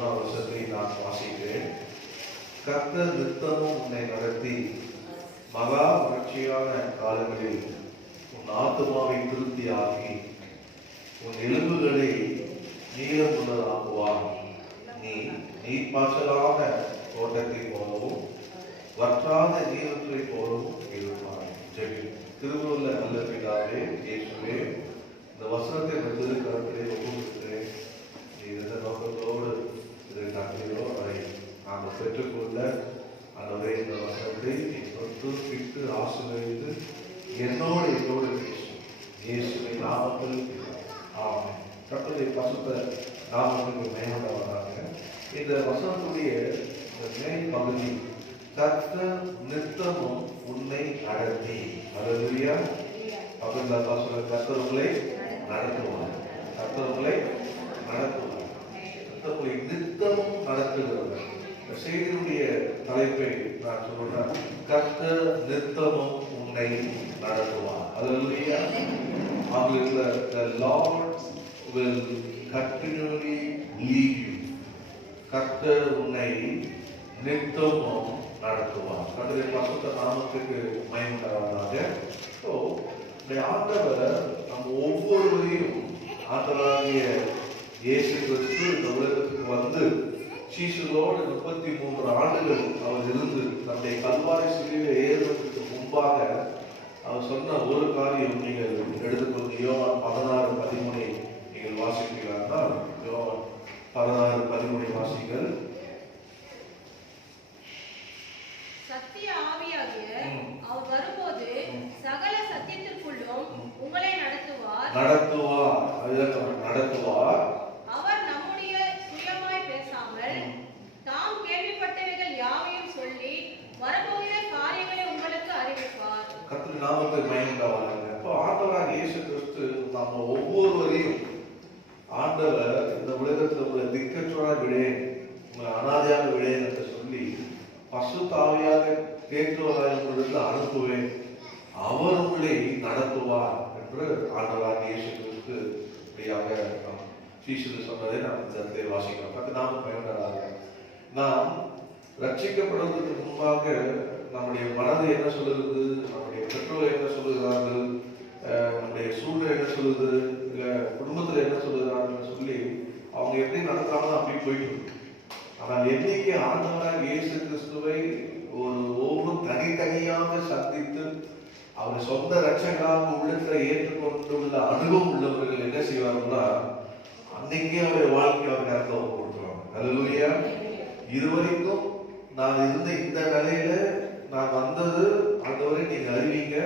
11ஆம் வசனத்தை நான் வாசிக்கிறேன். கர்த்தர் நித்தமும் உன்னை நடத்தி மகா வறட்சியான காலங்களில் உன் ஆத்துமாவை திருப்தியாக்கி உன் எலும்புகளை நீளமுள்ளதாக்குவார். நீ நீர்ப்பாய்ச்சலான தோட்டத்தை போலவும் வற்றாத நீரற்றை போலவும் இருப்பாய். திருவுள்ள நல்ல பிதாவே, இயேசுவே, இந்த வசனத்தை வெறுது கருத்திலே ஒப்புவிக்கிறேன். நீ எந்த நோக்கத்தோடு இதை தந்தீரோ அதை நாங்கள் பெற்றுக்கொள்ள அந்த இந்த வசனத்தை நீ தொட்டு பிட்டு ஆசீர்வதித்து என்னோடு பேசும் இயேசுவை நாமத்தில். ஆமென். கர்த்தருடைய பரிசுத்த நாமத்துக்கு மேலானவராக இந்த வசனத்துடைய மேல் பகுதி, கர்த்தர் நித்தமும் உன்னை நடத்தி. அல்லேலூயா. அப்படின்னு கர்த்தர் உங்களை நடத்துவார். கர்த்தர் உங்களை நடத்துவார். கர்த்தர் உங்களை நித்தமும் நடத்துகிறவர். இந்த செய்தியுடைய தலைப்பை நான் சொல்றேன், கர்த்தர் நித்தமும் உன்னை நடத்துவார். அல்லேலூயா. ஆங்கிலத்தில் the Lord will continually lead you. கர்த்தர் உன்னை நித்தமும் நடத்துவார். கர்த்தருடைய பரிசுத்த நாமத்துக்கு மகிமை உண்டாவதாக. இந்த ஆண்டவர் நம்ம ஒவ்வொருவரையும் ஆண்டவராகிய இயேசு கிறிஸ்து இந்த உலகத்துக்கு வந்து சீஷர்களோடு 33 ஆண்டுகள் அவர் இருந்து தன்னுடைய கல்வாரி சிலுவையிலே ஏறுவதற்கு முன்பாக அவர் சொன்ன ஒரு காரியம் நீங்கள் எடுத்துக்கொண்டு யோவான் 16:13 நீங்கள் வாசிக்கிறீர்கள். யோவான் 16:13 வாசிங்கள். சத்திய ஆவியாகிய அவர் வரும்போது சகல சத்தியத்திற்குள்ளும் உங்களை நடத்துவார். அதுதான் நடத்துவார். அவர் நம்முடைய சுயமாய் பேசாமல் தாம் கேள்விப்பட்டவைகள் யாவையும் சொல்லி வரப்போகிற காரியங்களை உங்களுக்கு அறிவிப்பார். கர்த்தருடைய நாமத்துக்கு மகிமை உண்டாவதாக. அப்போ ஆண்டவராகிய இயேசு கிறிஸ்து நம்ம ஒவ்வொருவரையும் ஆண்டவர் இந்த உலகத்தில் உங்களை திக்கற்றோட விடேன், உங்களை அனாதையாக விடேன் என்று சொல்லி பசுத்த ஆவியாக கேட்கிறவராக உங்களுக்கு அனுப்புவேன், அவர் உங்களை நடத்துவார் என்று ஆண்டவராகிய இயேசு கிறிஸ்து சீஷர்கள் சொன்னதை நாம் இந்த இடத்தை வாசிக்கிறோம். கர்த்தர் நாமத்துக்கு மகிமை உண்டாவதாக. நாம் ரட்சிக்கப்படுவதற்கு முன்பாக நம்முடைய மனது என்ன சொல்லுகிறது, நம்முடைய பெற்றோர் என்ன சொல்லுகிறார்கள், நம்முடைய சூழ்நிலை என்ன சொல்லுது, இல்ல குடும்பத்தில் என்ன சொல்லுகிறார்கள் சொல்லி அவங்க எப்படி நடத்துறாங்களோ அப்படி போயிட்டு. ஆனால் என்னைக்கு ஆண்டவராக இயேசு கிறிஸ்துவை ஒவ்வொன்றும் தனித்தனியாக சந்தித்து அவர் சொந்த ரட்சகராக உள்ளத்தில் ஏற்றுக்கொண்டுள்ள அனுபவம் உள்ளவர்கள் என்ன செய்வார்கள்னா அன்னைக்கே அவருடைய வாழ்க்கை அவருக்கு அர்த்தம் கொடுத்துருவாங்க. அல்லேலூயா. இதுவரைக்கும் நான் இருந்த இந்த நிலையில நான் வந்தது ஆண்டவரை நீங்க அறிவீங்க,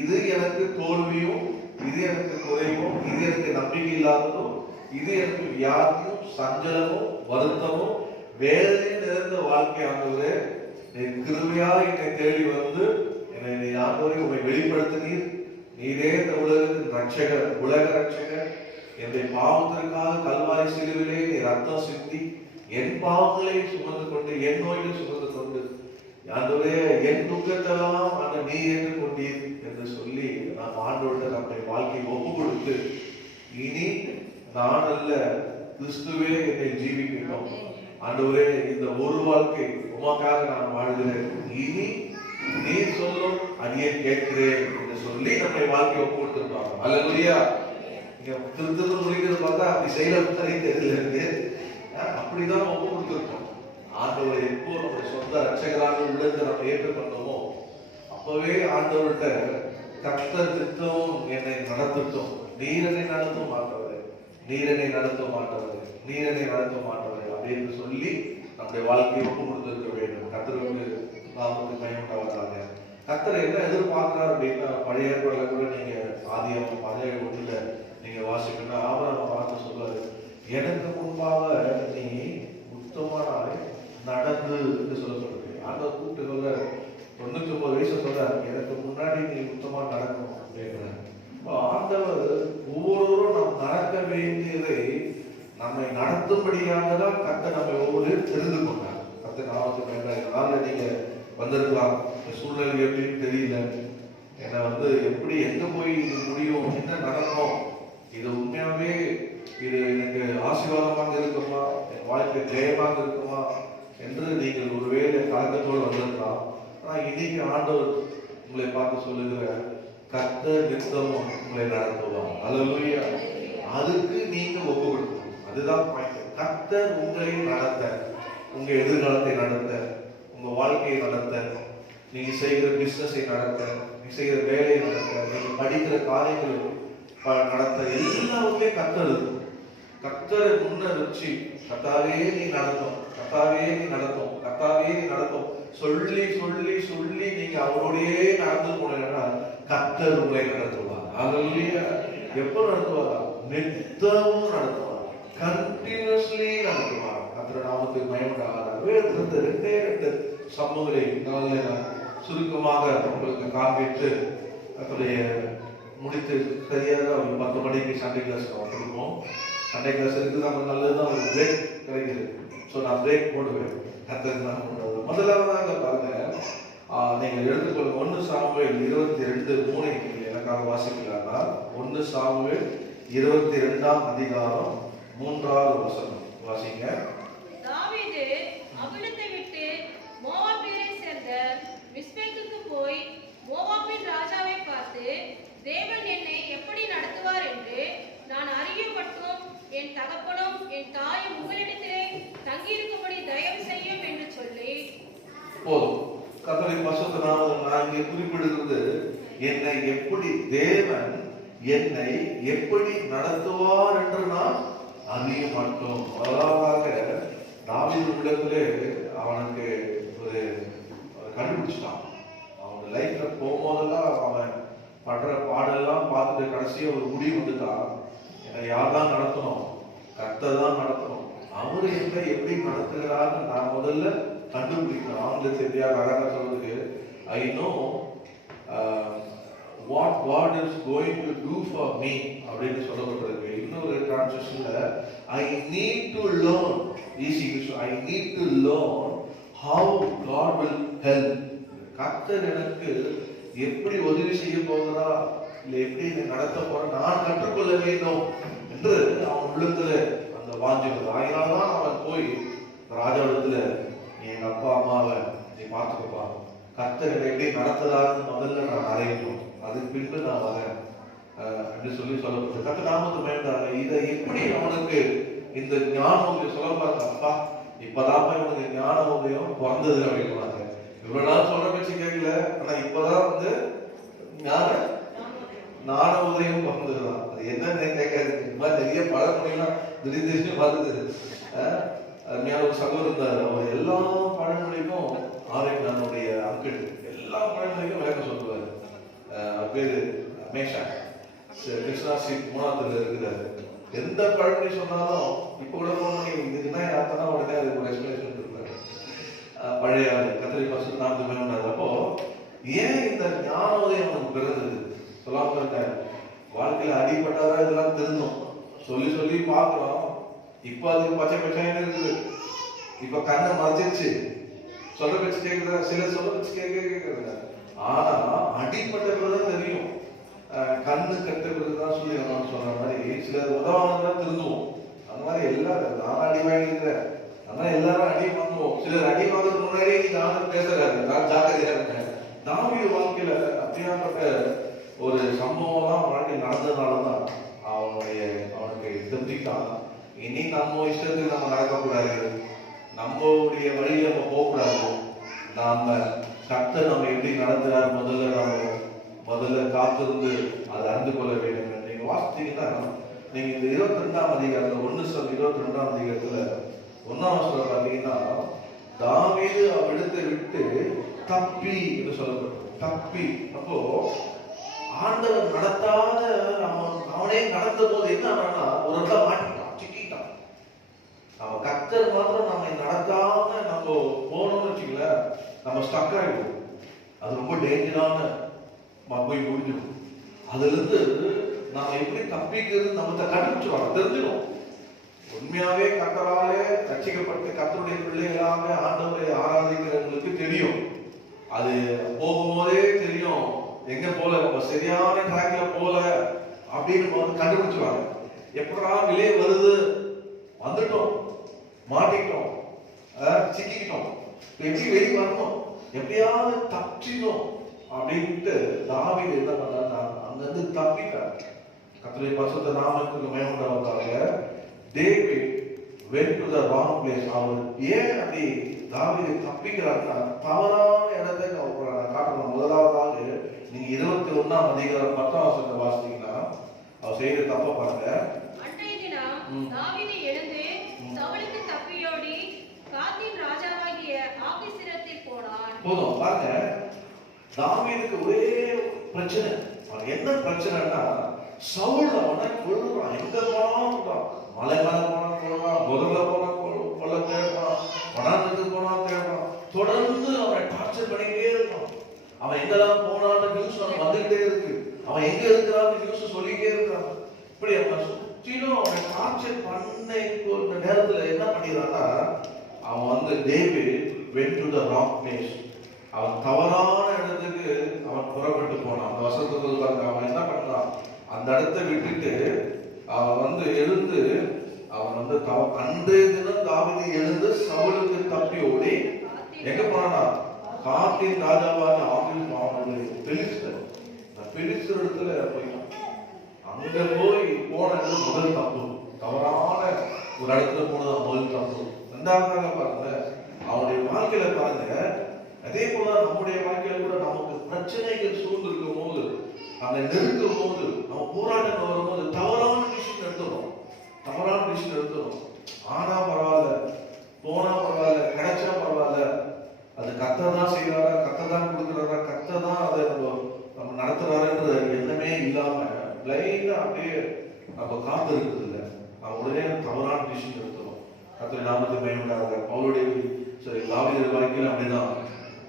இது எனக்கு தோல்வியும், இது எனக்கு குறைவும், இது எனக்கு நம்பிக்கை இல்லாததும், இது எனக்கு வியாதியும் சஞ்சலமும் வருத்தமும் வேதனையும் நிறைந்த வாழ்க்கை ஆண்டவரே, என் கிருபையா என்னை தேடி வந்து என்னை ஆண்டவரை உண்மை வெளிப்படுத்தினீர். நீரே இந்த உலகத்தின் ரட்சகர், உலக ரட்சகர். என்னுடைய பாவத்திற்காக கல்வாரி சிலுவிலே நீ ரத்தம் சிந்தி என் பாவங்களை சுமந்து கொண்டு என் நோய்களை சுமந்து கொண்டு ஆண்டவரே என் துக்கத்தெல்லாம் ஆண்ட நீ ஏற்றுக்கொண்டீர் என்று சொல்லி நாம் ஆண்டவர்கிட்ட நம்முடைய வாழ்க்கையை ஒப்பு கொடுத்து இனி நான் அல்ல கிறிஸ்துவே என்னை ஜீவிக்கணும் ஆண்டவரே, இந்த ஒரு வாழ்க்கை உமக்காக நான் வாழ்கிறேன், இனி நீ சொல்லும் அடியே கேட்கிறேன் என்று சொல்லி நம்முடைய வாழ்க்கையை ஒப்பு கொடுத்துருப்பாங்க. அல்லேலூயா. நீங்க திருத்தது முடிக்கிறது பார்த்தா அப்படி செயல தெரியல, அப்படிதான் ஒப்பு கொடுத்துருக்கோம். ஆண்டவரை எப்போ நம்முடைய சொந்த ரட்சகராக உள்ளதை நம்ம ஏற்றுக்கொண்டோமோ அப்பவே ஆண்டவர்கிட்ட கர்த்தர் நித்தமும் என்னை நடத்தட்டும், நீர் என்னை நடத்த மாட்டவரே, நீர் என்னை நடத்த மாட்டவரே, நீர் என்னை நடத்த மாட்டவரே அப்படின்னு சொல்லி நம்முடைய வாழ்க்கையை ஒப்பு கொடுத்திருக்க வேண்டும். கர்த்தருக்கு நாமத்துக்கு மகிமை உண்டாவதாக. கர்த்தர் என்ன எதிர்பார்க்கிறார் அப்படின்னா, பழைய ஏற்பாடுல கூட நீங்க ஆதியாகமம் 17:1 நீங்க வாசிக்கணும்னா ஆபிரகாம் பார்த்து சொல்றாரு, எனக்கு முன்பாக நீ உத்தமனாய் நடந்து என்று சொல்லப்படுது. ஆண்டவர் கூப்பிட்டு சொல்ற 99 வயசு சொல்றாரு, எனக்கு முன்னாடி நீ உத்தமா நடக்கணும் அப்படின்னு. ஆண்டவர் ஒவ்வொருவரும் நாம் நடக்க வேண்டியதை நம்மை நடத்தும்படியாக தான் கர்த்தர் நம்ம ஒவ்வொரு தெரிந்து கொண்டார். கர்த்தர் நாமத்துக்கு மேல நீங்க வந்திருக்கலாம், சூழ்நிலை எப்படின்னு தெரியல, என்னை எப்படி எங்க போய் இது முடியும், என்ன நடக்கும், இது உண்மையாவே இது எனக்கு ஆசீர்வாதமாக இருக்குமா, என் வாழ்க்கை ஜெயமாக இருக்குமா என்று நீங்கள் ஒருவேளை கலக்கத்தோடு வந்திருக்கலாம். ஆனா இன்னைக்கு ஆண்டவர் உங்களை பார்த்து சொல்லுகிற கர்த்தர் நித்தமும் உங்களை நடத்துவார். அல்லேலூயா. அதுக்கு நீங்க ஒப்பு கொடுக்கணும். அதுதான் பாயிண்ட். கர்த்தர் உங்களை நடத்த, உங்க எதிர்காலத்தை நடத்த, உங்க வாழ்க்கையை நடத்த, நீங்க செய்கிற பிசினஸை நடத்த, நீங்க செய்கிற வேலையை நடத்த, நீங்க படிக்கிற காரியங்களை நடத்த, எல்லாவற்றையும் கர்த்தர் இருக்கும். கர்த்தரை முன்ன வச்சு கர்த்தாவே நீ நடத்தும், கர்த்தாவே நீ நடத்தும், கர்த்தாவே நீ நடத்தும் சொல்லி சொல்லி சொல்லி நீங்க அவரோடையே நடந்து போனீங்கன்னா கர்த்தர் உங்களை நடத்துவார். அல்லேலூயா. எப்போ நடத்துவாரா? நித்தமும் நடத்துவார், கண்டினியூஸ்லி நடத்துவார். கர்த்தர் நாமத்துக்கு மகிமையாக வேதத்திலிருந்து 2 சம்பவங்களை நான் சுருக்கமாக உங்களுக்கு காண்பித்து அதனுடைய முடித்து சரியாக ஒரு 10 மணிக்கு சண்டே கிளாஸ் கொடுப்போம். சண்டே கிளாஸ் இருக்குது, நமக்கு நல்லதுதான், ஒரு பிரேக் கிடைக்குது. ஸோ நான் பிரேக் போடுவேன். கர்த்தருக்கு நான் பண்ணுறது. முதலாவதாக பாருங்க, நீங்கள் எடுத்துக்கொள்ளுங்க 1 சாமுவேல் 22:3 நீங்கள் எனக்காக வாசிக்கலாம்னா 1 சாமுவேல் 22ஆம் அதிகாரம் 3வது வசனம் வாசிங்க. தாவீது அவ்விடத்தை விட்டு மோவாபியரை சேர்ந்த மிஸ்பேக்குக்கு போய் மோவாபின் ராஜாவை பார்த்து, தேவன் என்னை எப்படி நடத்துவார் என்று நான் அறியப்பட்டும் என் தகப்பனும் என் தாயும் உங்களிடத்திலே தங்கியிருக்கும்படி தயவு செய்யும் என்று சொல்லி போதும். கர்த்தரின் பரிசுத்த நாமம் நான் இங்கே குறிப்பிடுகிறது, என்னை எப்படி தேவன் என்னை எப்படி நடத்துவார் என்று நான் அறிய மாட்டோம். முதலாவதாக தாவீது உள்ளத்திலே அவனுக்கு ஒரு கண்டுபிடிச்சிட்டான். அவன் லைஃப்ல போகும்போதெல்லாம் அவன் படுற பாடெல்லாம் பார்த்துட்டு கடைசியா ஒரு முடிவு வந்துட்டான். என்னை யார்தான் நடத்தணும்? கர்த்தர் தான் நடத்தணும். அவரு என்னை எப்படி நடத்துகிறான்னு நான் முதல்ல கண்டுபிடிக்கணும். ஆங்கிலத்தில் எப்படியாக அழகாக சொல்றதுக்கு, I know what God is going to do for me அப்படின்னு சொல்லப்பட்டிருக்கு. இன்னொரு டிரான்ஸ்லேஷன்ல I need to learn, easy I need to learn how God will help. கர்த்தர் எனக்கு எப்படி உதவி செய்ய போகிறா, இல்லை எப்படி நடத்த போற நான் கற்றுக்கொள்ள வேண்டும் என்று அவன் உள்ளத்துல அந்த வாஞ்சிருந்தது. அதனால்தான் அவன் போய் ராஜாவிடத்துல, நீ எங்க அப்பா அம்மாவை நீ பார்த்துக்கப்பா, கர்த்தர் எப்படி நடத்துறாருன்னு முதல்ல நான் அறியணும், அதுக்கு பின்பு நான் வரேன் அப்படின்னு சொல்லப்பட்டு கர்த்தர் நாமத்தை பயந்தாங்க. இதை எப்படி அவனுக்கு இந்த ஞான உதயம் சொல்ல பாருங்க, அப்பா இப்பதான் இவனுக்கு ஞான உதயம் பிறந்தது அப்படின்னு. இவ்வளவு நாள் சொல்ற பேச்சு கேட்கல, ஆனா இப்பதான் வந்து ஞான உதயம் பிறந்ததுதான். அது என்னன்னு கேட்காது. இந்த மாதிரி நிறைய பழமொழிலாம் திடீர்னு வருது. அருமையான ஒரு சகோதரர் இருந்தார். அவர் எல்லா பழமொழிக்கும் நம்முடைய அங்கிள் எல்லா பழமொழிக்கும் விளக்கம் சொல்லுவார். பேரு மேஷா, கிருஷ்ணா ஸ்ட்ரீட் 3ஆவது இருக்கிறாரு. எந்த பழமொழி சொன்னாலும் இப்ப கூட போன இதுன்னா யாருன்னா உடனே அதுக்கு ஒரு எக்ஸ்பிளேஷன் இருப்பாரு. பழைய கத்தரி பசு நாமது மேலாது. அப்போ ஏன் இந்த ஞான உதயம் நமக்கு பிறந்தது சொல்லாம இருக்காரு. வாழ்க்கையில அடிப்பட்டாதான் இதெல்லாம் தெரிஞ்சோம், சொல்லி சொல்லி பார்க்கிறோம். இப்ப அது பச்சை பச்சைன்னு இருக்குது. இப்ப கண்ணை மறைச்சிருச்சு, சொல்ல வச்சு கேட்குறா, சில சொல்ல வச்சு கேட்கறதில்ல. ஆனா அடிப்பட்ட பிறகுதான் தெரியும். கண்ணு கட்ட பிறகுதான் சொல்லி நான் சொல்ற மாதிரி சில உதவானதான் திருந்துவோம். அந்த மாதிரி எல்லாரும் நானும் அடி வாங்கிக்கிறேன், ஆனா எல்லாரும் அடி வாங்குவோம். சிலர் அடி வாங்குறதுக்கு முன்னாடியே நீங்க நானும் பேசுறாரு, நான் ஜாக்கிரதையா இருக்கேன். தாவீது வாழ்க்கையில அப்படியாப்பட்ட ஒரு சம்பவம்லாம் வாழ்க்கை நடந்ததுனாலதான் அவனுக்கு தெரிஞ்சுக்கிட்டான், இனி நம்ம இஷ்டத்துக்கு நம்ம நடக்கக்கூடாது, நம்மளுடைய வழியில நம்ம போகக்கூடாது, நாம கர்த்தர் நம்ம எப்படி நடத்துறாரு முதல்ல காத்திருந்து அதை அறிந்து கொள்ள வேண்டும். நீங்க வாசித்தீங்கன்னா நீங்க இந்த 22ஆம் அதிகாரத்துல 1 அதிகாரத்துல 1ஆம் வசனம் பார்த்தீங்கன்னா, தாவீது அவ்விடத்தை விட்டு தப்பி என்று சொல்லப்பட்டது. தப்பி. அப்போ ஆண்டவர் நடத்தாத அவனே நடந்த போது என்ன ஆனா ஒரு இடத்துல மாட்டிட்டான், சிக்கிட்டான். நம்ம கர்த்தர் மாத்திரம் நம்மை நடத்தாம நம்ம போனோம்னு வச்சுக்கல, நம்ம ஸ்டக் ஆகிடும். அது ரொம்ப டேஞ்சரான போய் முடிஞ்சிடும். அதுல இருந்து நாம எப்படி தப்பிக்கிறது நம்ம கண்டுபிடிச்சுவாங்க, தெரிஞ்சிடும். உண்மையாவே கர்த்தராலே ரட்சிக்கப்பட்டு கர்த்தருடைய பிள்ளைகளாக ஆண்டவரை ஆராதிக்கிறவங்களுக்கு தெரியும். அது போகும்போதே தெரியும் எங்க போல, நம்ம சரியான ட்ராக்ல போல அப்படின்னு கண்டுபிடிச்சுவாங்க. எப்படா விலை வருது, வந்துட்டோம், மாட்டிக்கிட்டோம், சிக்கிக்கிட்டோம், எப்படி வெளியே வரணும், எப்படியாவது தப்பிச்சிடும் அப்படின்ட்டு தாவீது என்ன பண்ணா, அங்கிருந்து தப்பிட்டார். கர்த்தருடைய பரிசுத்த நாமத்துக்கு மகிமை உண்டாவதாக. David went to the wrong place. அவர் ஏன் அப்படி தாவீது தப்பிக்கிறார்னா, தவறான இடத்தை அவர் காட்டணும். முதலாவதாக நீங்க 21ஆம் அதிகாரம் 10ஆம் வசனத்தை வாசித்தீங்கன்னா அவர் செய்யற தப்ப பாருங்க. அன்றைய தினம் தாவீது எழுந்து சவுலுக்கு தப்பியோடி காத்தின் ராஜாவாகிய ஆகீசிடத்தில் போனான். போதும் பாருங்க, தாவீதுக்கு ஒரே பிரச்சனை. அவன் என்ன பிரச்சனைன்னா, சவுல் அவனை கொல்லுறான். எங்க போனாலும் மலை மேல போனா கொள்றான், முதல்ல போனா கொல்ல தேடுறான், வனாந்தரத்துக்கு போனா தேடுறான், தொடர்ந்து அவனை டார்ச்சர் பண்ணிக்கிட்டே இருக்கான். அவன் எங்கெல்லாம் போனான்னு நியூஸ் வந்துகிட்டே இருக்கு, அவன் எங்க இருக்கிறான்னு நியூஸ் சொல்லிக்கிட்டே இருக்கான். இப்படி அவன் சுற்றிலும் அவனை டார்ச்சர் பண்ண நேரத்துல என்ன பண்ணிடுறான்னா, அவன் David went to the wrong place. அவன் தவறான இடத்துக்கு அவன் புறப்பட்டு போனான். அந்த வசனத்துல அவன் என்ன பண்ணான், அந்த இடத்தை விட்டுட்டு அவன் எழுந்து அவன் அன்றைய தினம் தாவீது எழுந்து சவுலுக்கு தப்பி ஓடி எங்க போனா, காத்தின் ராஜாவான பெலிஸ்தர் இடத்துல போயிட்டான். அங்க போனது முதல் தப்பு. தவறான ஒரு இடத்துல போனது முதல் தப்பு. ரெண்டாவதாக பாருங்க, அவனுடைய வாழ்க்கையில பாருங்க, அதே போல நம்முடைய வாழ்க்கையில கூட நமக்கு பிரச்சனைகள் சூழ்ந்திருக்கும் போது, அதை நெருக்கும் போது, நம்ம போராட்டம் வரும்போது தவறான விஷயம் எடுத்துடும். ஆனா பரவாயில்ல, போனா பரவாயில்ல, கிடைச்சா பரவாயில்ல, அது கர்த்தர் செய்யறாரா, கர்த்தர் கொடுக்குறாரா, கர்த்தர் அதை நம்ம நடத்துறாருன்ற எண்ணமே இல்லாம பிளைண்டா அப்படியே நம்ம காத்து இருக்குது இல்லை, நம்ம உடனே தவறான விஷயம் எடுத்துடும். கர்த்தர் நாமத்தை பயன்படாத அவருடைய தாவீது வாழ்க்கையில அப்படிதான்.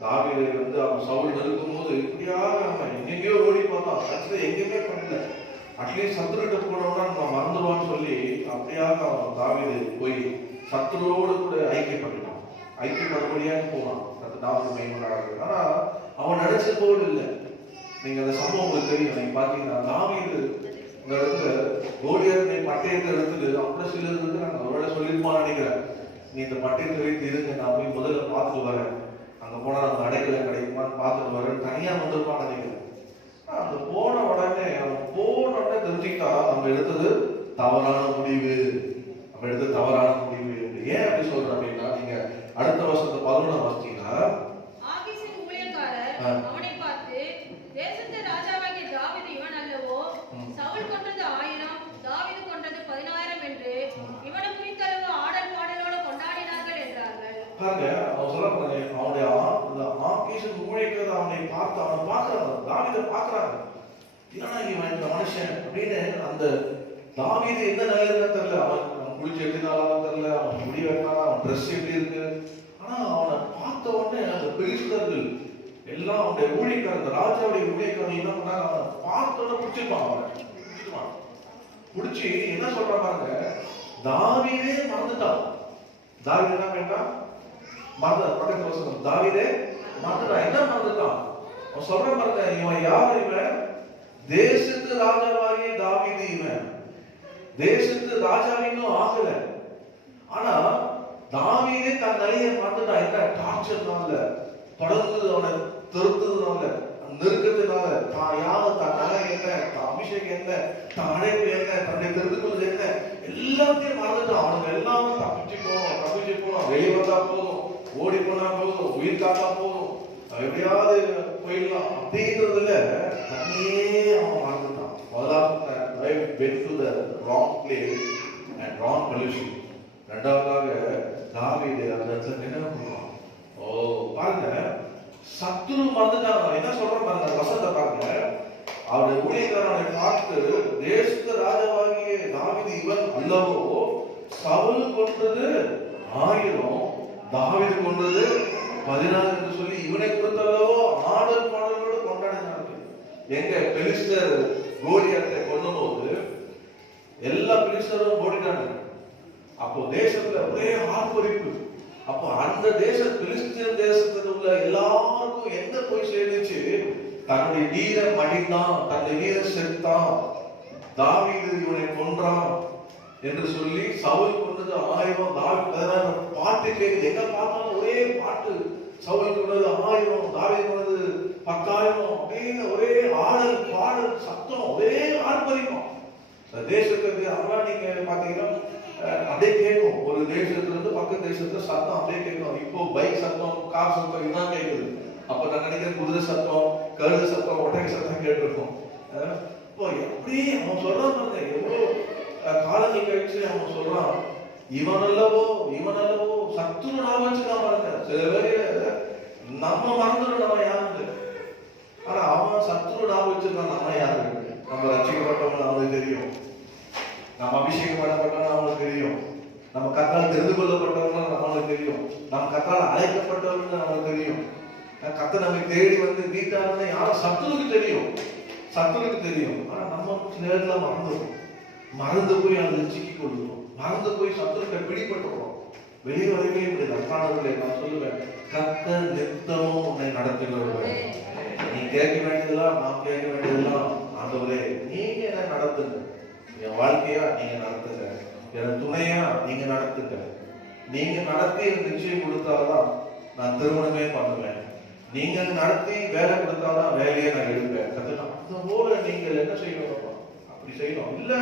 தாவீது அவன் சவுல் நெருக்கும் போது இப்படியாக அவன் எங்கேயோ ஓடி பார்த்தான், கடைசியில எங்கேயுமே பண்ணல. அட்லீஸ்ட் சத்துருகிட்ட போனோம்னா நம்ம மறந்துடுவான்னு சொல்லி அப்படியாக அவன் தாவீது போய் சத்துருவோடு கூட ஐக்கியப்படக்கூடியாக போனான். அது தாவீது பயன்படாது. ஆனா அவன் நினைச்ச போல் இல்லை. நீங்க அந்த சம்பவம் உங்களுக்கு தெரியும். நீங்க பாத்தீங்கன்னா தாவீது இந்த இடத்துல கோலியாத்தை பட்டயத்தை எடுத்துட்டு அப்புறம் சிலருக்கு நாங்க அவரோட சொல்லிருப்பான்னு நினைக்கிறேன், நீ இந்த பட்டயத்தை வைத்து இருங்க, நான் போய் முதல்ல பார்த்துட்டு வரேன், அங்க போனா நம்ம அடைக்கல கிடைக்குமான்னு பார்த்துட்டு வரேன், தனியா வந்திருப்பான்னு நினைக்கிறேன். அந்த போன உடனே தெரிஞ்சுக்கிட்டா நம்ம எடுத்தது தவறான முடிவு. ஏன் அப்படி சொல்றேன் அப்படின்னா, நீங்க அடுத்த வருஷத்தை 11 வாசிச்சீங்கன்னா, ஆகீசின் ஊழியக்காரர் அவனை பார்த்து, தேசத்து ராஜாவாகிய தாவீது இவன் அல்லவோ, சவுல் கொன்றது 1000, தாவீது கொன்றது 10000 என்று இவனை குறித்தளவு ஆடல் பாடலோடு கொண்டாடினார்கள் என்றார்கள். பாருங்க, அவன் சொல்ல போறாங்க, அவனுடைய ஆகீசின் ஊழியக்காரர் அவனை பார்க்கறாங்க, தாவீதை பார்க்கறாங்க. ஏன்னா இவன் இந்த மனுஷன் அப்படின்னு. அந்த தாவீது என்ன நிலையில தெரியல, அவன் குளிச்சு எப்படினாலும் தெரியல, அவன் முடி வெட்டானா, அவன் ட்ரெஸ் எப்படி இருக்கு. ஆனா அவனை பார்த்த உடனே அந்த பெலிஸ்தர்கள் எல்லாம் அவனுடைய ஊழியக்காரர், அந்த ராஜாவுடைய ஊழியக்காரர் என்ன பண்ணாங்க, அவனை பார்த்த உடனே பிடிச்சிருப்பான். பிடிச்சி என்ன சொல்றான் பாருங்க, தாவீதே மறந்துட்டான். தாவீது என்ன வேண்டாம் பக்கத்துல வசனம், தாவீதே மறந்துட்டான். என்ன மறந்துட்டான்? அவன் சொல்றான் பாருங்க, இவன் யார்? இவன் தேசத்து ராஜாவாகிய தாவீது. இவன் தேசத்து ராஜாவின்னும் ஆகல. ஆனா தாவீதே தன் நிலையை மறந்துட்டான். என்ன டார்ச்சர்னால, தொடர்ந்து அவனை திருத்ததுனால, நெருக்கத்தினால, தான் யாரு, தன் நிலை என்ன, தான் அபிஷேகம் என்ன, தான் அழைப்பு என்ன, தன்னை தெரிந்து கொள்வது என்ன, எல்லாத்தையும் மறந்துட்டான். அவனுக்கு எல்லாமே தப்பிச்சு போனோம், வெளியே வந்தா போதும், ஓடி போனா போதும், உயிர் காத்தா போதும், எப்படியாவது போயிடலாம் அப்படின்றதுல தன்னையே அவன் மறந்துட்டான். முதலாவது went to the wrong place and wrong pollution. இரண்டாவதாக தாவீது அந்த இடத்துல நினைவு பண்ணுவான். பாருங்க, சத்துரு மறந்துட்டாங்க. என்ன சொல்றான் பாருங்க, வசனத்தை பாருங்க. அவருடைய ஊழியக்காரனை பார்த்து, தேசத்து ராஜாவாகிய தாவீது இவன் அல்லவோ, சவுல் கொன்றது 1000, தாவீது கொன்றது 14 என்று சொல்லி இவனை கொடுத்தல்லவோ ஆடல் பாடலோடு கொண்டாடினார்கள். எங்க பெலிஸ்தர் கோலியாத்தை கொல்லும்போது எல்லா பெலிஸ்தரும் ஓடிட்டாங்க. அப்போ தேசத்துல ஒரே ஆர்ப்பரிப்பு. அப்போ அந்த பெலிஸ்தீன் தேசத்துல உள்ள எல்லாருக்கும் என்ன போய் சேர்ந்துச்சு, தன்னுடைய வீரன் மடிந்தான், தன்னுடைய வீரன் செத்தான், தாவீது இவனை கொன்றான், என்று சொல்லி சவுல் கொண்டது 1000, தாவீது 16. பாட்டு கேட்குது, எங்க பார்த்தாலும் ஒரே பாட்டு. சவுல் கொண்டது 1000, தாவீது கொண்டது 10,000. அப்படின்னு ஒரே ஆடல் பாடல் சத்தம், ஒரே ஆர்ப்பரிக்கும். தேசத்துக்கு அதெல்லாம் நீங்க பாத்தீங்கன்னா அப்படியே கேட்கும். ஒரு தேசத்துல இருந்து பக்க தேசத்துல சத்தம் அப்படியே கேட்கும். இப்போ பைக் சத்தம், கார் சத்தம் இதுதான் கேட்குது. அப்ப நான் நினைக்கிறேன் குதிரை சத்தம், கழுத சத்தம், ஒட்டகை சத்தம் கேட்டிருக்கோம். எப்படி அவன் சொல்றான் பாருங்க, எவ்வளவு காலனி கழிச்சு அவன் சொல்றான், இவன் அல்லவோ சத்துரு நான் வச்சுக்காம பாருங்க. சில பேரு நம்ம மறந்துடும் நம்ம யாரு, ஆனா அவன் சத்துரு நான் வச்சிருக்கான் நம்ம யாரு. நம்ம ரட்சிக்கப்பட்டவன் அவனுக்கு தெரியும், நம்ம அபிஷேகம் பண்ணப்பட்டவன் அவனுக்கு தெரியும், நம்ம கத்தால் தெரிந்து கொள்ளப்பட்டவன் அவனுக்கு தெரியும், நம்ம கத்தால் அழைக்கப்பட்டவன் அவனுக்கு தெரியும். கத்த நம்மை தேடி வந்து வீட்டாருன்னு யாரும் சத்துருக்கு தெரியும். ஆனா நம்ம சில நேரத்துல மறந்து போய் அதை சிக்கி கொள்ளுவோம், மறந்து போய் சத்துருக்க பிடிபட்டுறோம். வெளியே வரவே முடியாது. அக்கானவர்களே, நான் சொல்லுவேன், கத்த நித்தமும் உன்னை நடத்துகிறவர்கள். நீ கேட்க வேண்டியதெல்லாம், நான் கேட்க வேண்டியதெல்லாம், ஆண்டவரே நீங்க என்ன நடத்துங்க, என் வாழ்க்கையா நீங்க நடத்துங்க, என் துணையா நீங்க நடத்துங்க. நீங்க நடத்தி எனக்கு நிச்சயம் கொடுத்தாதான் நான் திருமணமே பண்ணுவேன். நீங்க நடத்தி வேலை கொடுத்தாதான் வேலையை நான் எடுப்பேன். அந்த போல நீங்கள் என்ன செய்யணும், அப்படி செய்யணும். இல்ல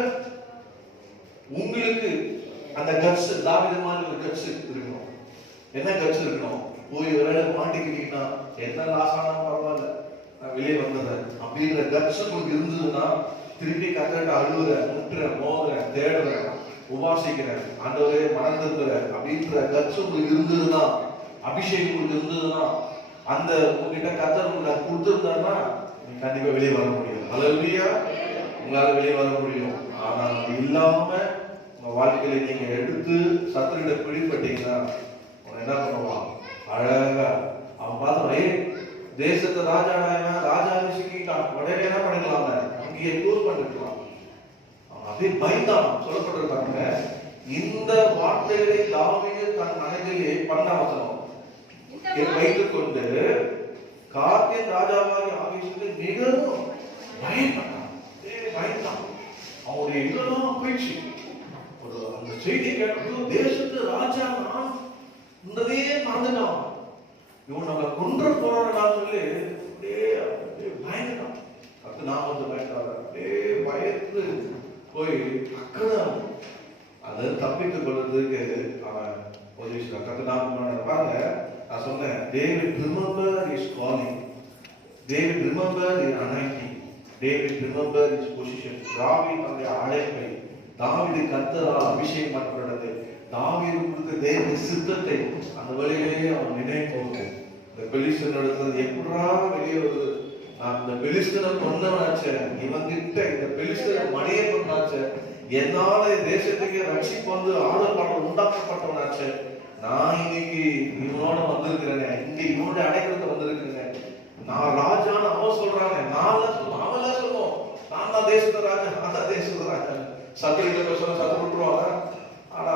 உங்களுக்கு அந்த கட்ஸ், தாவீது மாதிரி ஒரு கட்ஸ் இருக்கணும். என்ன கட்ஸ் இருக்கணும், போய் வேலை மாட்டிக்கிட்டீங்கன்னா என்ன லாஸ் ஆனா பரவாயில்ல, நான் வெளியே வந்தேன் அப்படின்ற கட்ஸ் உங்களுக்கு இருந்ததுன்னா, திருப்பி கத்தட்ட அழுகுறேன், முட்டுறேன், மோதுறேன், தேடுறேன், உபாசிக்கிறேன், ஆண்டவரே மறந்துடுறேன் அப்படின்ற கட்ஸ் உங்களுக்கு இருந்ததுன்னா, அபிஷேகம் உங்களுக்கு இருந்ததுன்னா, அந்த உங்ககிட்ட கத்தர் உங்களுக்கு கொடுத்திருந்தாருன்னா நீங்க கண்டிப்பா வெளியே வர முடியும். ஹல்லேலூயா, உங்களால வெளியே வர முடியும். ஆனா அது இல்லாம உங்க வாழ்க்கையில நீங்க எடுத்து சத்துருகிட்ட பிடிப்பட்டீங்கன்னா உன்னை என்ன பண்ணுவான், அழகா அவன் பார்த்து தேசத்தை ராஜா சிக்கிட்டான், உடனே என்ன பண்ணிக்கலாம அங்கேயே க்ளோஸ் பண்ணிக்கலாம். அவன் அப்படியே பயந்தான். சொல்லப்பட்டிருக்காங்க, இந்த வார்த்தைகளை தாவீது தன் மனதிலே பண்ண வைத்துக் கொண்டு காத்தின் ராஜாவாகி ஆகியது மிகவும் பயந்தான். அவனுடைய இதெல்லாம் போயிடுச்சு. ஒரு அந்த செய்தி கேட்டது, தேசத்து ராஜா நான் இருந்ததே மறந்துட்டான், இவன் நம்ம கொன்ற போறான்னு சொல்லி அப்படியே பயந்துட்டான். அது நான் வந்து பயந்தாங்க, அப்படியே பயந்து போய் அக்கறை அதை தப்பித்துக் கொள்வதற்கு அவன் பொசிஷன் கத்து நான் பாருங்க. நான் சொன்னேன், David remembered his calling, David remembered his anointing, David remembered his position. தாவீது தன்னுடைய அழைப்பை, தாவீது கர்த்தரால் அபிஷேகம் பண்ணப்பட்டது, தாவீது கொடுத்த தேவ சித்தத்தை அந்த வழியிலேயே அவன் நினைப்போம். இந்த பெலிஸ்தன் நடந்தது எப்படா வெளியே வருது, அந்த பெலிஸ்தனை கொண்டவனாச்ச, இவன் கிட்ட இந்த பெலிஸ்தனை மணியை கொண்டாச்ச, என்னால தேசத்துக்கே ரட்சிப்பு வந்து ஆடல் பாடல் உண்டாக்கப்பட்டவனாச்ச, நான் இன்னைக்கு இவனோட வந்திருக்கிறேன், இங்க இவனோட அடைக்கிறத வந்திருக்கிறேன், நான் ராஜான்னு அவன் சொல்றாங்க, அவன் சொல்லுவோம் நான் தான் தேசத்து ராஜா, நான் தான் தேசத்து ராஜா. சத்துருக்கிட்ட சொல்ல சத்து விட்டுருவாங்க. ஆனா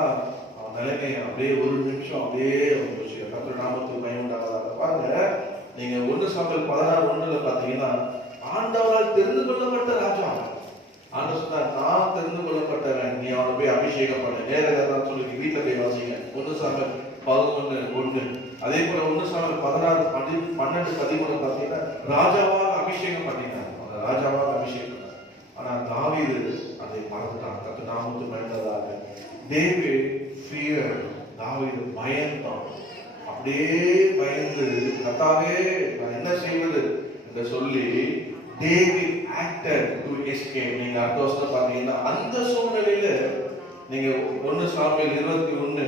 அவன் நிலைமை அப்படியே ஒரு நிமிஷம் அப்படியே கர்த்தருடைய நாமத்துக்கு மகிமை உண்டாவதாக. பாருங்க, நீங்க 1 சாமுவேல் 16:1 பாத்தீங்கன்னா, ஆண்டவரால் தெரிந்து கொள்ளப்பட்ட ராஜா. ஆண்டவர் சொன்னார், நான் தெரிந்து கொள்ளப்பட்டவன், நீ அவனை போய் அபிஷேகம் பண்ண. நேரதான் சொல்லி வீட்டுல போய் வாசிங்க. 1 சாமுவேல் 11:1. அதே போல 1 சாமுவேல் 16:12-13 பாத்தீங்கன்னா, ராஜாவாக அபிஷேகம் பண்ணினார், அந்த ராஜாவாக அபிஷேகம். ஆனா தாவீது அதை மறந்துட்டான். கர்த்தர் நாமத்துக்கு மகிமையாக. டேவிட் ஃபியர், தாவீது பயந்தான். அப்படியே பயந்து கர்த்தாவே நான் என்ன செய்வது என்று சொல்லி David acted to escape. நீங்க அடுத்த வருஷம் பாத்தீங்கன்னா, அந்த சூழ்நிலையில நீங்க 1 சாமுவேல் 21:13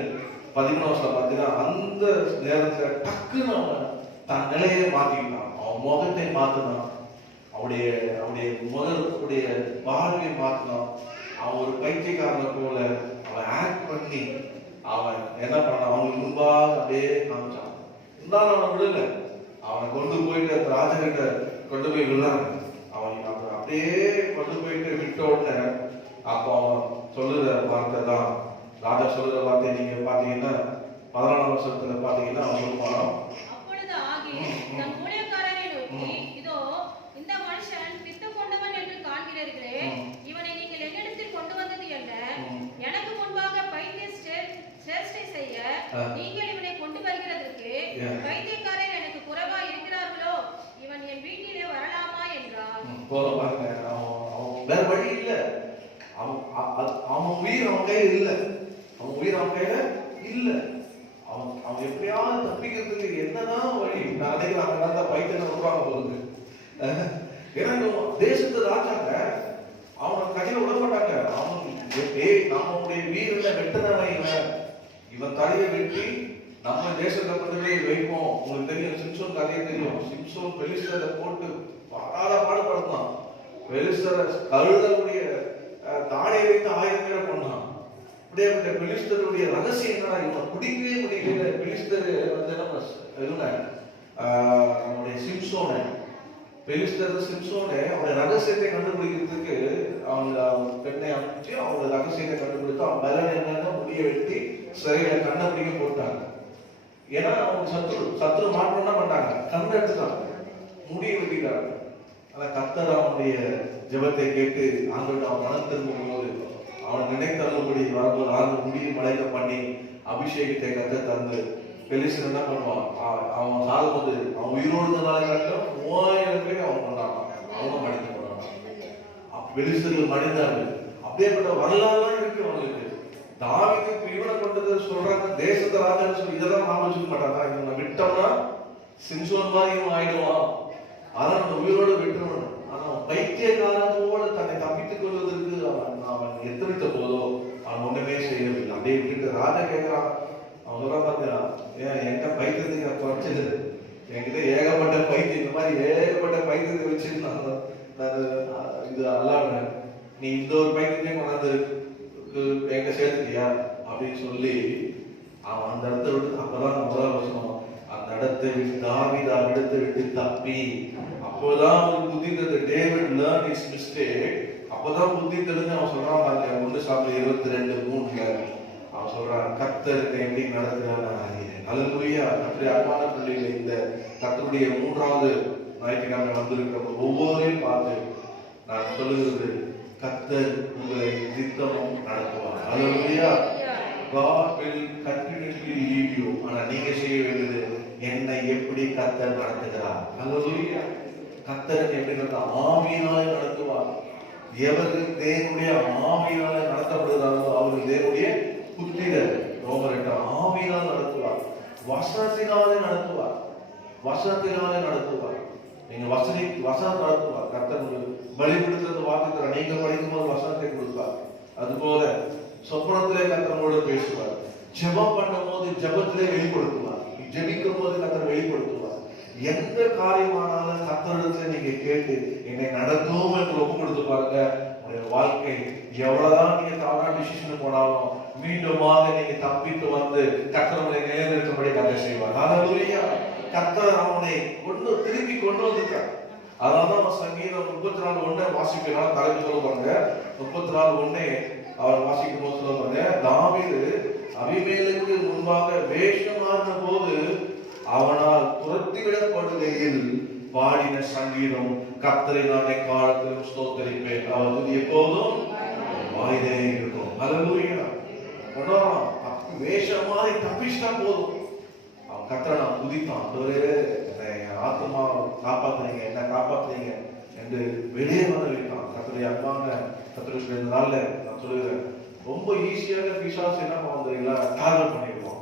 பாத்தீங்கன்னா, அந்த நேரத்துல டக்குன்னு அவன் தன் நிலையை மாத்திக்கிட்டான், அவன் முகத்தை மாத்தினான், அவனுடைய முதலுடைய வாழ்வை மாத்தினான். அவன் ஒரு பைத்தியக்காரனை போல அவன் ஆக்ட் பண்ணி அவன் என்ன பண்ணான், அவனுக்கு முன்பாக அப்படியே காமிச்சான். இருந்தாலும் அவனை விடல, அவனை கொண்டு போயிட்டு அந்த ராஜகிட்ட கொண்டு போய் விடுறாங்க. அவன் அப்படியே கொண்டு போயிட்டு விட்ட உடனே அப்போ அவன் சொல்லுற வார்த்தை தான், ராஜா சொல்லுற வார்த்தை நீங்க பாத்தீங்கன்னா 14ஆம் வருஷத்துல பாத்தீங்கன்னா அவன் சொல்லுவான், அப்பொழுது ஆகி தன் ஊழியக்காரரை நோக்கி, இதோ இந்த மனுஷன் பித்து கொண்டவன் என்று காண்கிறீர்களே, இவனை நீங்கள் என்னிடத்தில் கொண்டு வந்தது என்ன? எனக்கு நீங்கள் இவனை கொண்டு வருகிறதற்கு பைத்தியக்காரர் எனக்கு குறைவா இருக்கிறார்களோ, இவன் என் வீட்டிலே வரலாமா என்றார். போதும் பாருங்க, அவன் வேற வழி இல்ல. அவன் உயிர் அவன் கையில இல்ல. அவன் உயிர் அவன் கையில இல்ல. அவன் எப்படியாவது தப்பிக்கிறதுக்கு என்னதான் வழி? நான் நினைக்கிறேன் அங்க நடந்த பைத்தியம் விடுவாங்க போகுது. ஏன்னா தேசத்து ராஜாங்க அவனை கையில விட மாட்டாங்க. நம்மளுடைய வீரனை வெட்டனவன் இவன் தலையை வெட்டி நம்ம தேசத்தை கொண்டு போய் வைப்போம். உங்களுக்கு தெரியும், சிம்சோன் கதையை தெரியும். சிம்சோன் பெலிஸ்தரை போட்டு பாடுபடுத்தான். பெலிஸ்தரை கழுதலுடைய தாடையை வைத்து 1000 பேரை பண்ணான். அப்படியே பெலிஸ்தருடைய ரகசியம் என்னடா, இவன் பிடிக்கவே முடியல. பெலிஸ்தர் வந்து நம்முடைய சிம்சோனை அவனுடைய ரகசியத்தை கண்டுபிடிக்கிறதுக்கு அவன் பெண்ணை அமைச்சு அவனோட ரகசியத்தை கண்டுபிடித்து அவன் பலன் என்னன்னு முடிய வெட்டி சிறையில கண்ணை பிடிக்க போட்டாங்க. ஏன்னா அவங்க சத்துரு மாற்றம்னா பண்ணாங்க, கண்ணை எடுத்துட்டாங்க, முடிய வெட்டிட்டாங்க. ஆனா கர்த்தர் அவனுடைய ஜெபத்தை கேட்டு ஆண்டவன் அவன் மனம் திரும்பும் போது அவனை நினைத்தருளும்படி வரும்போது ஆண்டு முடிய மலைக்க பண்ணி அபிஷேகத்தை கத்த தந்து பெலிஸ்தர் என்ன பண்ணுவான், அவன் சாகும்போது அவன் உயிரோடு இருந்ததால காட்டும் 3000 பேர் அவன் கொண்டான். அவனும் மனித கொண்டான். பெலிஸ்தர்கள் மனிதார்கள். அப்படியேப்பட்ட வரலாறுலாம் இருக்கு அவங்களுக்கு. தாவீதுக்கு இவனை கொண்டது சொல்றாங்க, தேசத்தை ராஜான்னு சொல்லி இதெல்லாம் நாம வச்சுக்க மாட்டாங்க. இவனை விட்டோம்னா சிம்சோன் மாதிரி இவன் ஆயிடுவான், அதான் நம்ம உயிரோடு விட்டுருவன். ஆனா அவன் பைத்தியக்காரத்தோடு தன்னை தப்பித்துக் கொள்வதற்கு அவன் எத்தனைத்த போதோ அவன் ஒண்ணுமே செய்யவில்லை. அப்படியே விட்டுட்டு ராஜா கேட்கிறான். அவன் சொல்ல பார்க்கிறான், ஏன் என்கிட்ட பைத்தியத்துக்கு நான் குறைச்சது, என்கிட்ட ஏகப்பட்ட பைத்தியம், இந்த மாதிரி ஏகப்பட்ட பைத்தியத்தை வச்சு நான் இது அல்லாடுறேன், நீ இந்த ஒரு பைத்தியத்தையும் கொண்டாந்து எங்க சேர்த்துக்கியா அப்படின்னு சொல்லி அவன் அந்த இடத்த விட்டு, அப்பதான் முதல் வருஷம் அந்த இடத்தை விட்டு தாவீது இடத்தை விட்டு தப்பி, அப்போதான் அவனுக்கு புத்தி தெரிஞ்சு டேவிட் லேர்ன் ஹிஸ் மிஸ்டேக். அப்பதான் புத்தி தெரிஞ்சு அவன் சொல்றான் பாருங்க, 1 சாமுவேல் 22:3 அவன் சொல்றான், கர்த்தருக்கு எப்படி நடக்கிறான்னு அறியேன். அல்லேலூயா. நம்முடைய அன்பான பிள்ளைகளை இந்த கர்த்தருடைய 3வது ஞாயிற்றுக்கிழமை வந்திருக்கிற ஒவ்வொருவரையும் பார்த்து நான் சொல்லுகிறது, கர்த்தர் உங்களை நித்தமும் நடத்துவார். அல்லேலூயா. God will continuously lead you. ஆனா நீங்க செய்ய வேண்டியது, என்னை எப்படி கர்த்தர் நடத்துகிறார். அல்லேலூயா. கர்த்தர் எப்படி நடத்த ஆவியினாலே நடத்துவார். எவரு தேவனுடைய ஆவியினாலே நடத்தப்படுகிறாரோ அவருக்கு தேவனுடைய புத்திரர். ரோமர் 8 ஆவியினால் நடத்துவார், வசனத்தினாலே நடத்துவார், வசனத்தினாலே நடத்துவார். நீங்க வசனம் நடத்துவார். கர்த்தர் பலிபடுத்துறது வாக்குற நீங்க படிக்கும் போது வசனத்தை கொடுப்பார். அதுபோல சொப்பனத்திலே கர்த்தரோடு பேசுவார். ஜெபம் பண்ணும் போது ஜெபத்திலே வெளிப்படுத்துவார். ஜெபிக்கும் போது கர்த்தர் வெளிப்படுத்துவார். எந்த காரியமானாலும் கர்த்தரிடத்துல நீங்க கேட்டு என்னை நடத்தும் என்று ஒப்பு கொடுத்து பாருங்க. உங்களுடைய வாழ்க்கை எவ்வளவுதான் நீங்க தவறான டிசிஷன் போனாலும் மீண்டுமாக நீங்க தப்பித்து வந்து கர்த்தர் உங்களை நேர்நிறுத்தும்படி கர்த்தர் செய்வார். ஹல்லேலூயா. கர்த்தர் அவனை திருப்பி கொண்டு வந்துட்டார். அதான் சங்கீதம் 34:1 வாசிக்கிறார். தலைப்பு சொல்லுவாங்க 34:1 அவர் வாசிக்கும் போது சொல்லுவாங்க, தாவீது அபிமெலேக்குக்கு முன்பாக வேஷம் மாறின போது அவனால் துரத்திவிடப்படுகையில் பாடின சங்கீதம், கர்த்தரை நான் எக்காலத்திலும் ஸ்தோத்தரிப்பேன், அவர் துதி எப்போதும் வாயிலே இருக்கும். ஹல்லேலூயா. வேஷம் மாறி தப்பிச்சிட்டா போதும், அவன் கர்த்தரை நான் துதித்தான். ஆத்மா காப்பாத்துறீங்க, என்ன காப்பாத்துறீங்க என்று வெளியே வர வைத்தான். கர்த்தருடைய அன்பான கர்த்தருடைய நாள்ல நான் சொல்லுகிறேன், ரொம்ப ஈஸியாக பிசாசு என்ன பண்ணுறீங்களா, டார்கெட் பண்ணிடுவோம்.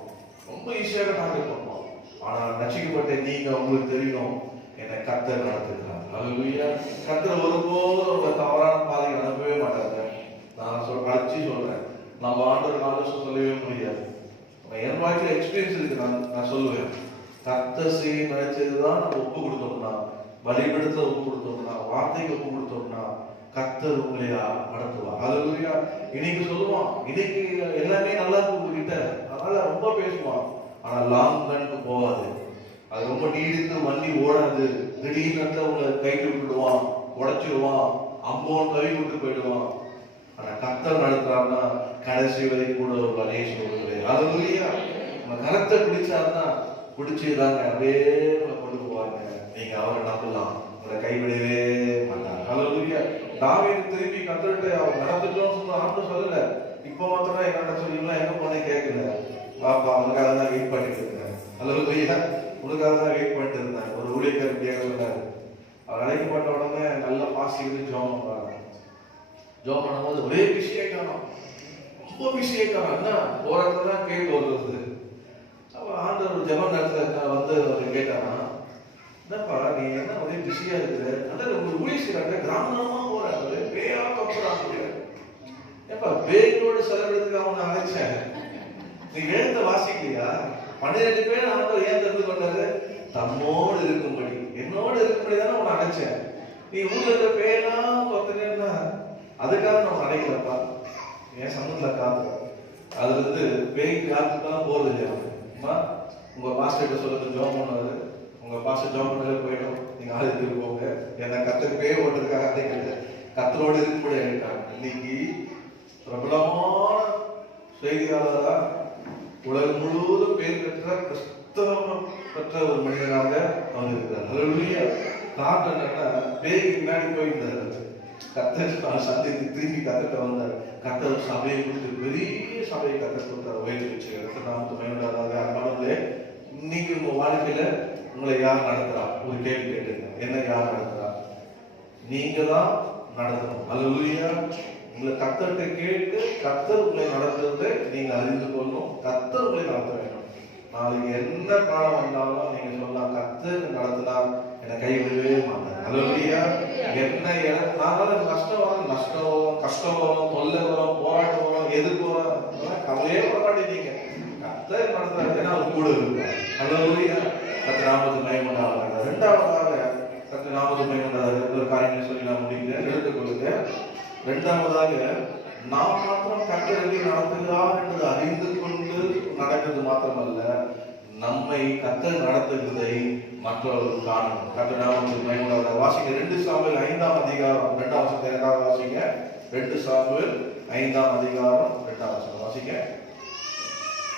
ரொம்ப ஈஸியாக டார்கெட் பண்ணுவோம். ஆனா ரட்சிக்கப்பட்ட நீங்க உங்களுக்கு தெரியும், என்னை கர்த்தர் நடத்துகிறார். அல்லேலூயா. கர்த்தர் ஒருபோதும் உங்க தவறான பாதையை அனுப்பவே மாட்டாங்க. நான் கழிச்சு சொல்றேன், நம்ம ஆண்டவர் ஆலோசனை சொல்லவே முடியாது. என் வாழ்க்கையில எக்ஸ்பீரியன்ஸ் இருக்கு. நான் சொல்லுவேன், கர்த்தர் செய்ய நினைச்சதுதான் நம்ம ஒப்பு கொடுத்தோம்னா, பலிபடுத்த ஒப்பு கொடுத்தோம்னா, வார்த்தைக்கு ஒப்பு கொடுத்தோம்னா கர்த்தர் உங்களையா நடத்துவார். அல்லேலூயா. இன்னைக்கு சொல்லுவான், இன்னைக்கு எல்லாமே நல்லா இருக்கு உங்ககிட்ட, அதனால ரொம்ப பேசுவான். ஆனா லாங் ரன்க்கு போகாது. அது ரொம்ப நீடித்து வண்டி ஓடாது. திடீர்னு உங்களை கைட்டு விட்டுடுவான், உடைச்சிடுவான், அம்போன் கவி விட்டு போயிடுவான். ஆனா கர்த்தர் நடத்துறாருன்னா கடைசி வரை கூட ஒரு வழியை சொல்லுது. அல்லேலூயா. நம்ம கரத்தை பிடிச்சாருன்னா பிடிச்சிருந்தாங்க அப்படியே கொண்டு போவாங்க. நீங்க அவரை நம்பலாம், உங்களை கைவிடவே மாட்டாங்க. அல்லேலூயா. தாவீது திரும்பி கர்த்தர்கிட்ட அவர் நடந்துட்டோம்னு சொல்ல ஆண்டு சொல்லல, இப்ப மாத்திரம் என்ன சொல்லிங்களா, எங்க போனே கேட்கல. பாப்பா உனக்காக தான் வெயிட் பண்ணிட்டு இருந்தேன். அல்லேலூயா, உனக்காக தான் வெயிட் பண்ணிட்டு இருந்தேன். ஒரு ஊழியக்காரர் சொன்னாரு, அவர் அழைக்கப்பட்ட உடனே நல்லா பாசிட்டு ஜோம் பண்ணாங்க. ஜோம் பண்ணும்போது ஒரே பிஸி ஆயிட்டானோ, ரொம்ப பிஸி ஆயிட்டானோ, என்ன போறதுதான் கேட்டு வருது. அப்ப ஆண்டவர் ஜெப நேரத்துல வந்து அவர் கேட்டானா, என்னப்பா நீ என்ன ஒரே பிஸியா இருக்குது, அந்த ஒரு ஊழியக்காரங்க கிராமமா போறாரு, பேயா கப்புறாங்க. ஏப்பா பேயோடு செலவிடத்துக்கு அவனை அழைச்சேன், நீ வேதத்தை வாசிக்கலையா? 12 பேர் ஆண்டவர் ஏன் தெரிந்து கொண்டாரு? தம்மோடு இருக்கும்படி, என்னோடு இருக்கும்படி தானே உன்னை அழைச்சேன். நீ ஊர்ல இருக்கிற பேயெல்லாம் பார்த்துட்டேன்னா அதுக்காக நான் அழைக்கலப்பா, என் சமூகத்துல காத்து. அதுல இருந்து பேய் காத்துக்கெல்லாம் போறது இல்லையா? உங்க பாஸ்டர் சொல்லுங்க ஜோம் பண்ணுவாரு, உங்க பாஸ்டர் ஜோம் பண்ணல போயிடும், நீங்க ஆலயத்துக்கு போங்க. என்ன கத்தர் பேய் ஓட்டுறதுக்காக அழைக்கல, கத்தரோடு இருக்கும்படி அழைக்கிறாங்க. இன்னைக்கு பிரபலமான செய்தியாளரா உலகம் முழுவதும் பேர் பெற்ற கிறிஸ்தவம் பெற்ற ஒரு மனிதனாக அவர் இருக்கிறார். அல்லேலூயா. காரணம் என்னன்னா, பேய்க்கு பின்னாடி போயிருந்தாரு, கத்தர் சந்தித்து திரும்பி கத்தட்ட வந்தார். கத்தர் சபையை கொடுத்து பெரிய சபையை கத்தர் கொடுத்தார், உயர்த்தி வச்சு. நாமத்து மகிமையுண்டாவதாக. அதனாலே இன்னைக்கு உங்க வாழ்க்கையில உங்களை யார் நடத்துறா? ஒரு கேள்வி கேட்டுங்க, என்ன யார் நடத்துறா? நீங்க தான் நடத்தணும். அல்லேலூயா. உங்களை கத்தர்கிட்ட கேட்டு கத்தர் உங்களை நடத்துறதை நீங்க அறிந்து கொள்ளணும். கத்தர் உங்களை நடத்த வேண்டும். நாளைக்கு என்ன காலம் வந்தாலும் நீங்க சொல்லலாம், கத்தர் நடத்தினா என்னை கைவிடவே மாட்டாங்க. அல்லேலூயா. என்ன நாங்களும் கஷ்டம் வரும், நஷ்டம் வரும், கஷ்டம் வரும், தொல்லை வரும், போராட்டம் வரும், எதிர்ப்பு வரும், கவலையே வர மாட்டேங்க. கத்தர் நடத்துறாரு, ஏன்னா அவர் கூட இருப்பார். அல்லேலூயா. கர்த்தர் நாமத்துக்கு மகிமையுண்டாவதாக. இரண்டாவதாக கர்த்தர் நாமத்துக்கு மகிமையுண்டாவதாக ஒரு காரியங்களை சொல்லி நான் முடிக்கிறேன், எடுத்துக்கொள்ளுங்க. இரண்டாவதாக, நாம் மாத்திரம் கர்த்தர் நடத்துகிறார் என்று அறிந்து கொண்டு நடக்கிறது மாத்திரமல்ல, நம்மை கர்த்தர் நடத்துகிறதை மற்றவர்கள் காணணும். கர்த்தர் நாமத்துக்கு மகிமையுண்டாவதாக. வாசிங்க 2 சாமுவேல் 5ஆம் அதிகாரம் 2ஆம் வசனத்தை எனக்காக வாசிங்க. 2 சாமுவேல் 5ஆம் அதிகாரம் 2ஆம் வசனம் வாசிங்க.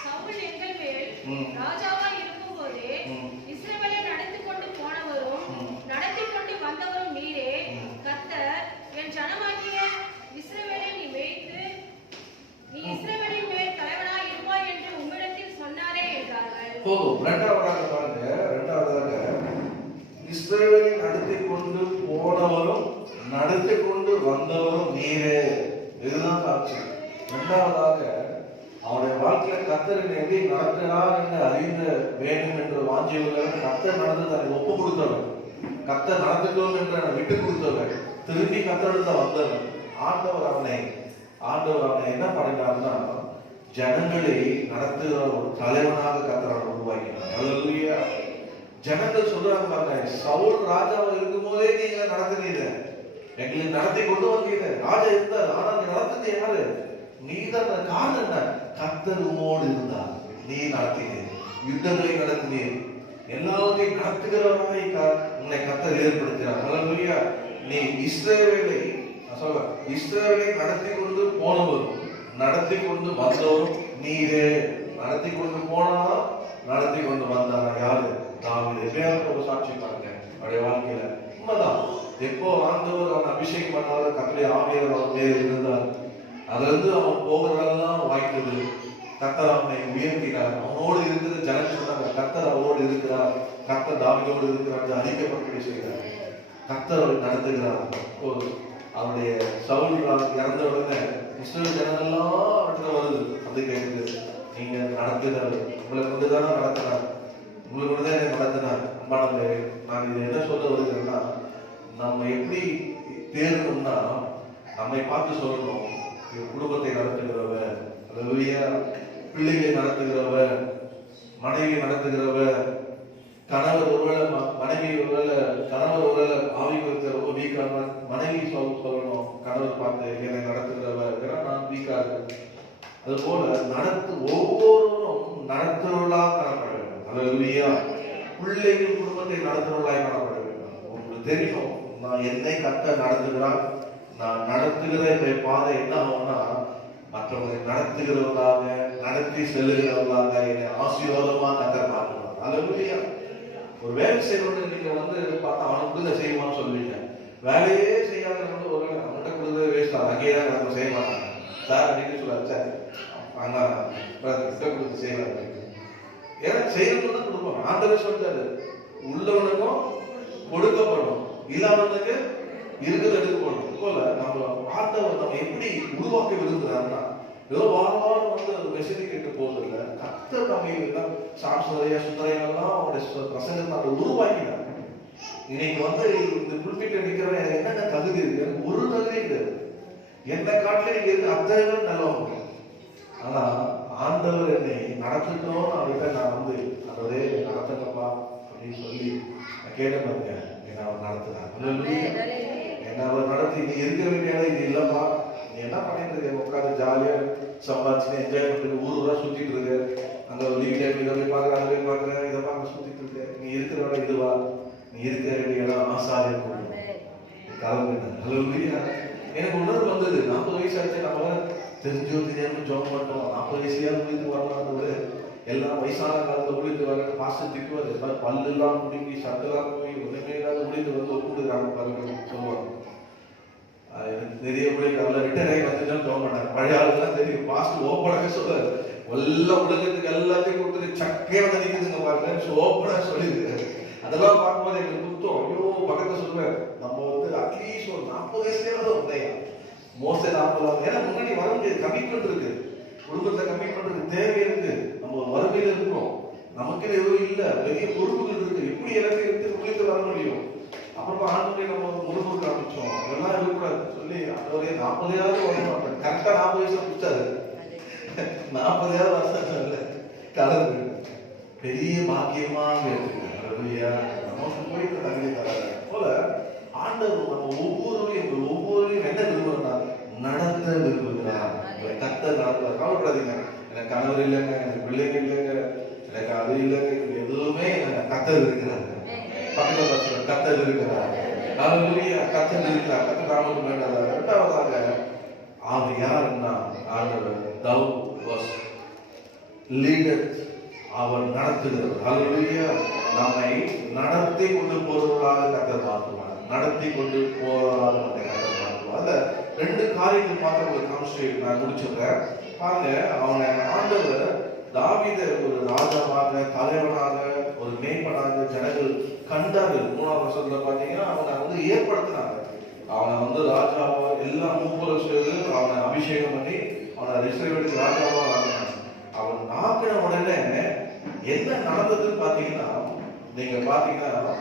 சவுல் எங்கள் மேல் ராஜாவாய் இருக்கும்போது இஸ்ரவேலை நடத்திக் கொண்டு போனவரும் நடத்திக் கொண்டு வந்தவரும் நீரே. கர்த்தர் என் ஜனமாகிய இஸ்ரவேலை நீ மேய்த்து நீ இஸ்ரவேலின் மேல் தலைவனாய் இருப்பாய் என்று உம்மிடத்தில் சொன்னாரே என்றார்கள். இரண்டாவதாக பாருங்க, இரண்டாவதாக இஸ்ரவேலை நடத்திக் கொண்டு போனவரும் நடத்திக் கொண்டு வந்தவரும் நீரே. இதுதான் சாட்சி. இரண்டாவதாக அவருடைய வாழ்க்கையில கர்த்தர் எப்படி நடத்தினார் என்று அறிந்த வேண்டும் என்ற வாஞ்சியுள்ளவர், கர்த்தர் நடந்து தன்னை ஒப்பு கொடுத்தவர், கர்த்தர் நடத்துகிறோம் என்று விட்டு கொடுத்தவர், திரும்பி கர்த்தரிடத்துல வந்தவர். ஆண்டவர் அவனை என்ன பண்ணினார்னா, ஜனங்களை நடத்துகிற ஒரு தலைவனாக கர்த்தர் உருவாக்கினார். அல்லேலூயா. ஜனங்கள் சொல்றாங்க பாருங்க, சவுல் ராஜாவை இருக்கும் போதே நீங்க நடத்துனீங்க, எங்களை நடத்தி கொண்டு வந்தீங்க. ராஜா இருந்தார், ஆனா நீ நடத்துறது யாரு? நீதான். காரணம் என்ன? கர்த்தர் உம்மோடு இருந்தார், நீ நடத்தினீர், யுத்தங்களை நடத்தினீர், எல்லாத்தையும் நடத்துகிறவராய் உன்னை கர்த்தர் ஏற்படுத்தினார். அல்லேலூயா. நீ இஸ்ரவேலை இஸ்ரவேலை நடத்தி கொண்டு போனவரும் நடத்தி கொண்டு வந்தவரும் நீரே. நடத்தி கொண்டு போனாலும் நடத்தி கொண்டு வந்தாரா? யாரு? தாவீது. எப்பயாவது சாட்சி பாருங்க அவருடைய வாழ்க்கையில. உண்மைதான். எப்போ ஆண்டவர் அவன் அபிஷேகம் பண்ணாத கர்த்தருடைய ஆவியானவர் அவன் மேல் இருந்தார், அதுல இருந்து அவன் போகிறதெல்லாம் வாய்த்தது. கர்த்தர் அவனை உயர்த்தினார். அவனோடு இருக்கிறது ஜனங்கள் சொன்னாங்க, கர்த்தர் அவனோடு இருக்கிறார், கர்த்தர் தாவீதோடு இருக்கிறார் அறிக்கப்பட்டு செய்கிறார். கர்த்தர் அவரை நடத்துகிறார். அவருடைய சவுல் இறந்த உடனே இஸ்ரவேல் ஜனங்கள்லாம் அவர்கிட்ட வருது, அது கேட்குது, நீங்க நடத்துகிறார், உங்களை கொண்டுதானே நடத்தினார், உங்களை கொண்டுதான் என்னை நடத்தினார். அம்பானே, நான் இதை என்ன சொல்ல வருகிறேன்னா, நம்ம எப்படி தேர்ணும்னா நம்மை பார்த்து சொல்லணும், குடும்பத்தை நடத்துகிறவர், அல்லேலூயா, பிள்ளைகளை நடத்துகிறவர், மனைவி நடத்துகிறவர், கணவர் ஒருவேளை மனைவி ஒருவேளை கணவர் ஒருவேளை ஆவிக்கு ரொம்ப வீக்கான மனைவி சொல்லணும், கணவர் பார்த்து என்னை நடத்துகிறவர், நான் வீக்கா இருக்கேன். அது போல ஒவ்வொருவரும் நடத்துவர்களாக காணப்பட வேண்டும். அல்லேலூயா. பிள்ளைகள் குடும்பத்தை நடத்துவர்களாக காணப்பட வேண்டும். உங்களுக்கு தெரியும், நான் என்னை கர்த்தர் நடத்துகிறார், நான் நடத்துகிற இந்த பாதை என்ன ஆகும்னா, மற்றவர்களை நடத்துகிறவர்களாக நடத்தி செல்லுகிறவர்களாக என்னை ஆசீர்வாதமாக கர்த்தர் மாற்றுவார். அல்லேலூயா. ஒரு வேலை செய்யறவங்க நீங்க பார்த்தா அவனுக்கு கொடுத்த செய்வான்னு சொல்லுவீங்க, வேலையே செய்யாத ஒரு அவன்கிட்ட கொடுத்தது வேஸ்ட் ஆகும், அங்கேயே தான் நம்ம செய்ய மாட்டாங்க சார் அப்படின்னு சொல்லுவாரு. சார் ஆனா கொடுத்து செய்யலாம். ஏன்னா செய்யணும்னு தான் கொடுப்பாங்க. ஆண்டவர் சொல்றாரு, உள்ளவனுக்கும் கொடுக்கப்படும், இல்லாதவனுக்கு இருக்கிறது எடுக்கப்படும். போல நம்ம ஆண்டவர் நம்ம எப்படி உருவாக்க விரும்புறாருன்னா, ஏதோ வாரம் வாரம் வந்து மெசேஜ் கேட்டு போறது இல்லை. கர்த்தர் நம்ம சாம்சரையா சுந்தரையெல்லாம் அவருடைய பிரசங்கத்தை உருவாக்கினார். இன்னைக்கு வந்து இந்த குறிப்பிட்ட நிக்கிறவன் என்னென்ன தகுதி இருக்கு? எனக்கு ஒரு தகுதி கிடையாது. என்ன காட்டில நீங்க இருக்கு அத்தனை நல்லவங்க. ஆனா ஆண்டவர் என்னை நடத்தணும் அப்படின்ட்டு நான் வந்து அதே நடத்துங்கப்பா அப்படின்னு சொல்லி நான் கேட்ட பாருங்க, என்ன அவர் நடத்துனார். என்ன அவர் நடத்தி நீ இருக்க வேண்டிய இடம் இது இல்லப்பா, நீ என்ன பண்ணிட்டு இருக்க? உட்காந்து ஜாலியா சம்பாதிச்சு என்ஜாய் பண்ணிட்டு ஊர் ஊரா சுத்திட்டு இருக்க, அங்க லீவ் டைம் இதை போய் பாக்குற, அதை போய் பாக்குற, இதை பார்க்க சுத்திட்டு இருக்க. நீ இருக்கிற இடம் இதுவா? நீ இருக்க வேண்டிய இடம் ஆசாரியம் கலந்து. எனக்கு உணர்வு வந்தது. 40 வயசு ஆச்சு, நம்ம தெரிஞ்சோ தெரியாம ஜோம் பண்றோம். 40 வயசுலயா ஊழித்து வரலான்னு எல்லாம் வயசான காலத்துல ஊழித்து வர பாஸ்டர் திட்டுவாரு, பல்லு எல்லாம் முடிங்கி சட்டெல்லாம் போய் ஒண்ணுமே இல்லாத ஊழித்து வந்து ஒப்புடுறாங்க பாருங்க சொல்லுவாங்க. எனக்கு தெரிய ஊழியக்காரல ரிட்டையர் ஆகி வந்துட்டான்னு ஜோம் பண்ணாங்க. பழைய ஆளுதான் தெரியும். பாஸ்டர் ஓப்பனாக சொல்றாரு, எல்லாம் உலகத்துக்கு எல்லாத்தையும் கொடுத்துட்டு சக்கையா வந்து நிக்குதுங்க பாருங்க, ஓப்பனா சொல்லியிருக்காரு. அதெல்லாம் பார்க்கும்போது எங்களுக்கு குத்தம். ஐயோ பக்கத்தை சொல்லுவேன், நம்ம வந்து அட்லீஸ்ட் ஒரு 40 வயசுலயாவது ஒரு பையன் மோஸ்ட் 40. ஏன்னா முன்னாடி வர முடியாது, கமிட்மெண்ட் இருக்கு, குடும்பத்துல கமிட்மெண்ட் இருக்கு, தேவை இருக்கு, நம்ம வறுமையில இருக்கிறோம், நமக்கு எதுவும் இல்ல, பெரிய பொறுப்புகள் இருக்கு. எப்படி எல்லாத்தையும் எடுத்து குளித்து வர முடியும்? அப்புறமா ஆண்களை நம்ம முழுமுறுக்க ஆரம்பிச்சோம். அதெல்லாம் இருக்கக்கூடாது சொல்லி அவரே 40ஆவது வரணும். கரெக்டா 40 வயசுல பிடிச்சாரு. 40ஆவது வருஷம் கலந்து பெரிய பாக்கியமாக இருக்கு. நமக்கு போயிட்டு தகுதி தராது போல ஆண்டவர் நம்ம ஒவ்வொருவரையும் என்ன விரும்புகிறார்? நடத்த விரும்புகிறார். கத்த நடத்துவார். கவலைப்படாதீங்க, எனக்கு கணவர் இல்லைங்க, எனக்கு பிள்ளைங்க இல்லைங்க, எனக்கு அது இல்லைங்க, எதுவுமே கத்தர் இருக்கிறார். பக்கத்துல பக்கத்துல கத்தர் இருக்கிறார். கத்தர் இருக்கிறார். கத்த நாமக்கு வேண்டாம். இரண்டாவதாக அவர் யாருன்னா ஆண்டவர் thou was leader, அவர் நடத்துகிறார். ஹல்லேலூயா. நம்மை நடத்தி கொண்டு போறவர்களாக கர்த்தர் மாற்றுவார். நடத்தி கொண்டு போறவர்களாக கர்த்தர் மாற்றுவார். அதுல 2 காரியத்தை பார்த்து ஒரு கான்செப்ட் நான் முடிச்சிடுறேன். பாருங்க, அவனை ஆண்டவர் தாவீதை ஒரு ராஜாவாக, தலைவனாக, ஒரு மேய்ப்பனாக ஜனங்கள் கண்டார்கள். 3ஆம் வசனத்துல பாத்தீங்கன்னா அவனை வந்து ஏற்படுத்தினாங்க. அவனை வந்து ராஜாவா எல்லாம் 30 வருஷம் அவனை அபிஷேகம் பண்ணி அவனை இஸ்ரவேலுக்கு ராஜாவா ஆக்கினாங்க. அவன் ஆக்கின உடனே என்ன நடந்ததுன்னு பாத்தீங்கன்னா, நீங்க பாத்தீங்கன்னா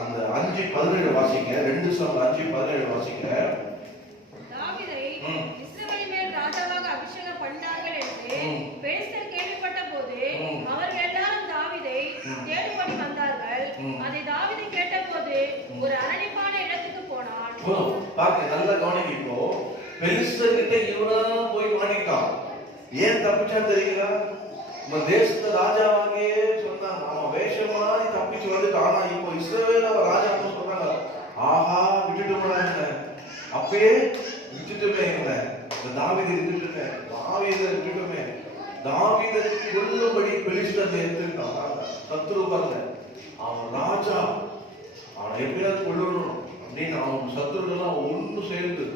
அந்த 5:17 வாசிங்க. 2 சாமுவேல் 5:17 வாசிங்க. தாவீதை இஸ்ரவேல் மேல் ராஜாவாக அபிஷேகம் பண்ணார்கள் என்று பெலிஸ்தர் கேள்விப்பட்டபோது அவர்கள் எல்லாரும் தாவீதை தேடிக்கொண்டு வந்தார்கள். அதை தாவீது கேட்டபோது ஒரு அரணிப்பான இடத்துக்கு போனான். பாருங்க, நல்லா கவனிங்க. இப்போ பெலிஸ்தர் கிட்ட இவரெல்லாம் போய் மாட்டிக்கிட்டான். ஏன் தப்பிச்சான்னு தெரியுங்களா? நம்ம தேசத்து ராஜாவாகியே சொன்னாங்க, அவன் வேஷமாய் தப்பிச்சு வந்துட்டான். ஆனா இப்போ இஸ்ரவேல் அவன் ராஜா சொல்றாங்க, ஆஹா விட்டுட்டு அப்பயே விட்டுட்டுமே, தாவீதை விட்டுட்டுமே, தாவீதை விட்டுட்டுமே, தாவீதை கொல்லும்படி பெலிஸ்தர் எடுத்துக்கிட்டான். சத்துரு பாருங்க, அவன் ராஜா, அவனை எப்படியாவது கொள்ளணும் அப்படின்னு அவன் சத்துருக்கெல்லாம் ஒன்று சேர்ந்து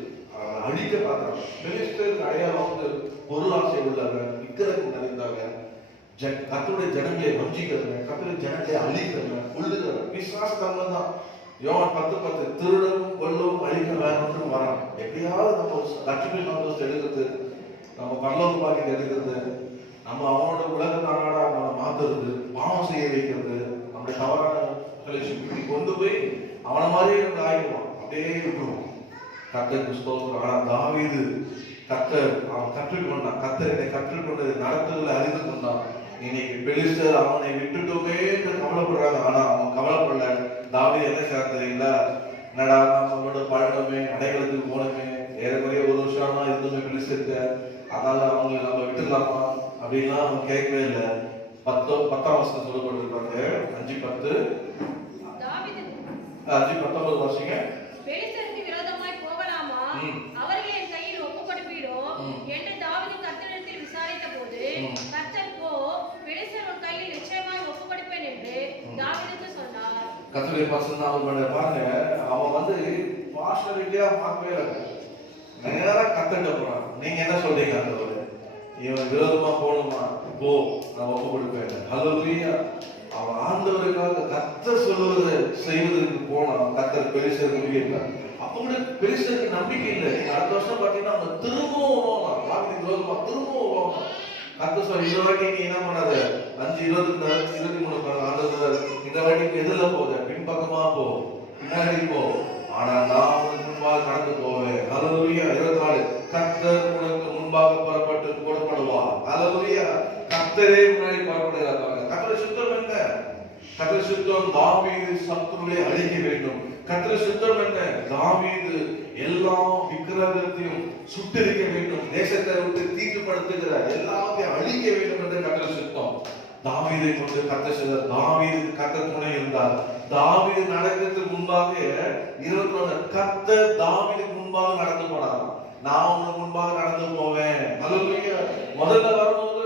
அழிக்க பார்த்தாங்க. பெலிஸ்தர் அடையாளம் வந்து பொருளாசை உள்ளாங்க, விக்கிரகம் நிறைந்தாங்க, கர்த்தருடைய ஜனங்களை வஞ்சிக்கிறவங்க, கர்த்தருடைய ஜனங்களை அழிக்கிறவங்க, கொள்ளுகிறவங்க. விசுவாசத்தன்மை தான். யோவான் 10:10 திருடவும் கொல்லவும் அழிக்க வேணும்னு வரான். எப்படியாவது நம்ம லட்சுமி சந்தோஷத்தை எடுக்கிறது, நம்ம பரலோக பாக்கியத்தை எடுக்கிறது, நம்ம அவனோட உலக நாடா நம்ம மாத்துறது, பாவம் செய்ய வைக்கிறது, நம்முடைய தவறான இப்படி கொண்டு போய் அவனை மாதிரியே நம்ம ஆகிடுவான். அப்படியே விட்டுருவோம். கர்த்தருக்கு ஸ்தோத்திரம். ஆனா தாவீது கர்த்தர் அவன் கற்றுக்கொண்டான். கர்த்தர் என்னை கற்றுக்கொண்டது நடத்துதலை அறிந்து கொண்டான். இன்னைக்கு பெலிஸ்தர் அவனை விட்டுட்டோமே என்று கவலைப்படுறாங்க. ஆனா அவன் கவலைப்படல. தாவீது என்ன செய்யறான் தெரியுங்களா? என்னடா நம்மளோட பழக்கமே, அடைகளுக்கு போனமே, ஏறக்குறைய 1 வருஷமா இருந்துமே பெலிஸ்தர்கிட்ட, அதனால அவங்களை நம்ம விட்டுடலாமா அப்படின்லாம் அவன் கேட்கவே இல்லை. 10ஆம் வசனம் சொல்லப்பட்டிருப்பாங்க. 5:10 5:19 வாசிங்க. பெலிஸ்தருக்கு விரோதமாய் போகலாமா? அவர்களை என் கையில் ஒப்புக்கொடுப்பீரோ என்று தாவீது கர்த்தரிடத்தில் விசாரித்தபோது, கர்த்தர் போ, பெலிஸ்தர் உன் கையில் நிச்சயமாக ஒப்புக்கொடுப்பேன் என்று தாவீதுக்கு சொன்னார். கர்த்தருடைய பரிசுத்த நாமம் பாருங்க, அவன் வந்து பாஸ்டர் கிட்டயா பார்க்கவே இல்லை, நேரா கர்த்தர்கிட்ட போறான். நீங்க என்ன சொல்றீங்க? ஆண்டவரே இவன் விரோதமா போகணுமா, போ, நான் ஒப்பு கொடுப்பேன். ஹல்லேலூயா. அவன் ஆண்டவருக்காக கர்த்தர் சொல்லுவதை செய்வதற்கு போனான். கர்த்தர் பெலிஸ்தருக்கு முடியல. அப்ப கூட பெலிஸ்தருக்கு நம்பிக்கை இல்லை. நீங்க அடுத்த வருஷம் பாத்தீங்கன்னா அவங்க திரும்பவும் போகலாம், தாவீதுக்கு விரோதமா திரும்பவும் போகலாம். கர்த்தர் சொல்ல, இந்த வாட்டி நீ என்ன பண்ணாத, 5:23 ஆண்டவர், இந்த வாட்டிக்கு எதிரில் போத, பின்பக்கமா போ, பின்னாடி போ, ஆனா நான் உனக்கு முன்பாக கடந்து போவேன். ஹல்லேலூயா. 24 கர்த்தர் உனக்கு முன்பாக புறப்பட்டு போடப்படுவார். ஹல்லேலூயா. கர்த்தரே முன்னாடி புறப்படுகிறார். கர்த்தர் சுத்தம் என்ன? கர்த்தர் சுத்தம் தாவீது சத்துருவை அழிக்க வேண்டும். கர்த்தர் சுத்தம் என்ன? தாவீது எல்லா விக்கிரகத்தையும் சுட்டெரிக்க வேண்டும். தேசத்தை விட்டு தீட்டுப்படுத்துகிற எல்லாத்தையும் அழிக்க வேண்டும் என்று கர்த்தர் சுத்தம். தாவீதை கொண்டு கர்த்தர் செய்தார். தாவீதுக்கு கர்த்தர் துணை இருந்தார். தாவீது நடக்கிறதுக்கு முன்பாக 21 கர்த்தர் தாவீதுக்கு முன்பாக நடந்து போனார். நான் உனக்கு முன்பாக நடந்து போவேன். ஹல்லேலூயா. முதல்ல வரும்போது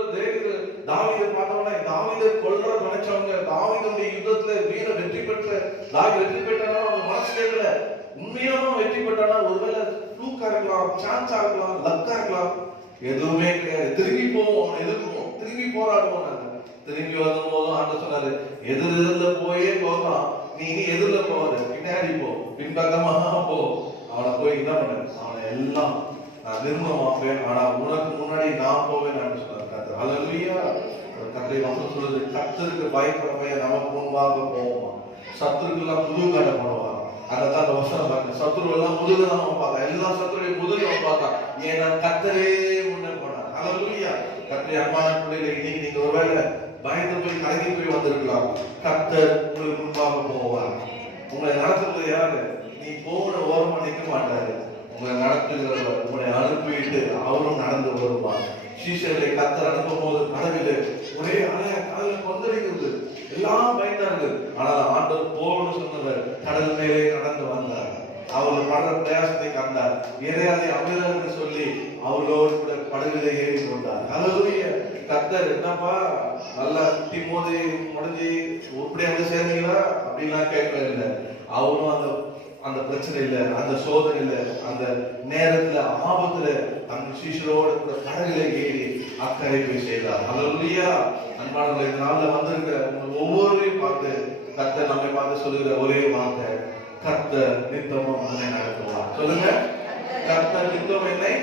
தாவீதை பார்த்தவனே, தாவீதை கொல்ற நினைச்சவங்க, தாவீதுடைய யுத்தத்துல வீர வெற்றி பெற்ற தாவீது வெற்றி பெற்றானா அவங்க மனசு கேட்கல. உண்மையாவே வெற்றி பெற்றானா ஒருவேளை ஃப்ளூக்கா இருக்கலாம், சான்ஸா இருக்கலாம், லக்கா இருக்கலாம், எதுவுமே கிடையாது. திரும்பி போவோம், அவன் எதிர்ப்போம், திரும்பி போராடுவோம். திரும்பி வரும்போது ஆண்டவர் சொன்னாரு, எதிரில போயே போகலாம், நீ இனி எதிரில போவாரு, பின்னாடி போ, பின்பக்கமா போ. அவனை போய் என்ன பண்ண, அவனை எல்லாம் நான் நிர்மமாப்பேன், ஆனா உனக்கு முன்னாடி நான் போவேன் சொன்னார் கர்த்தர். ஹல்லேலூயா. கர்த்தரை வசனம் சொல்லுது, கர்த்தருக்கு பயப்படுறவன் நமக்கு முன்பாக போவோமா, சத்துருக்கெல்லாம் முதுகு காட்ட போடுவான். அதான் அந்த வசனம் பாருங்க, சத்துரு எல்லாம் முதுகு தான் பார்த்தான், எல்லா சத்துருவையும் முதுகு பார்த்தான், ஏன்னா கர்த்தரே முன்னே போனார். ஹல்லேலூயா. கர்த்தரை அன்பான பிள்ளைகளை, இன்னைக்கு நீங்க ஒருவேளை பயந்து போய் கலங்கி போய் வந்திருக்கலாம். கர்த்தர் உங்களுக்கு முன்பாக போவார். உங்களை நடத்துறது யாரு? நீ போன ஓரமா நிற்க மாட்டாரு, உங்களை நடத்துகிறவர், உங்களை அனுப்பிட்டு அவரும் நடந்து வருவார். சீஷர்களை கர்த்தர் அனுப்பும் போது கடவுளே ஒரே அலையா கடல் கொந்தளிக்கிறது, எல்லாம் பயந்தாங்க. ஆனால் ஆண்டவர் போன்னு சொன்னவர் கடல் மேலே நடந்து வந்தார். அவர்கள் படுற பிரயாசத்தை கண்டார். இறையாதை அமைதல் சொல்லி அவர்களோடு கூட படகுல ஏறி கொண்டார். ஹல்லேலூயா. கர்த்தர் என்னப்பா நல்லா சுத்தி மோதி முடிஞ்சு இப்படி வந்து சேர்ந்தீங்களா அப்படின்லாம் கேட்கவே இல்லை. அவரும் அந்த பிரச்சனை இல்லை, அந்த சோதனை இல்லை, அந்த நேரத்துல ஆபத்துல அந்த சீஷரோட கூட கடலில ஏறி அக்கறை போய் செய்தார். ஹல்லேலூயா. அன்பானவர்களே, இந்த நாள்ல வந்திருக்கிற ஒவ்வொருவரையும் பார்த்து கர்த்தர் நம்மை பார்த்து சொல்லுகிற ஒரே வார்த்தை, கர்த்தர் நித்தமும் என்னை நடத்துவார். சொல்லுங்க, கர்த்தர் நித்தமும் என்னை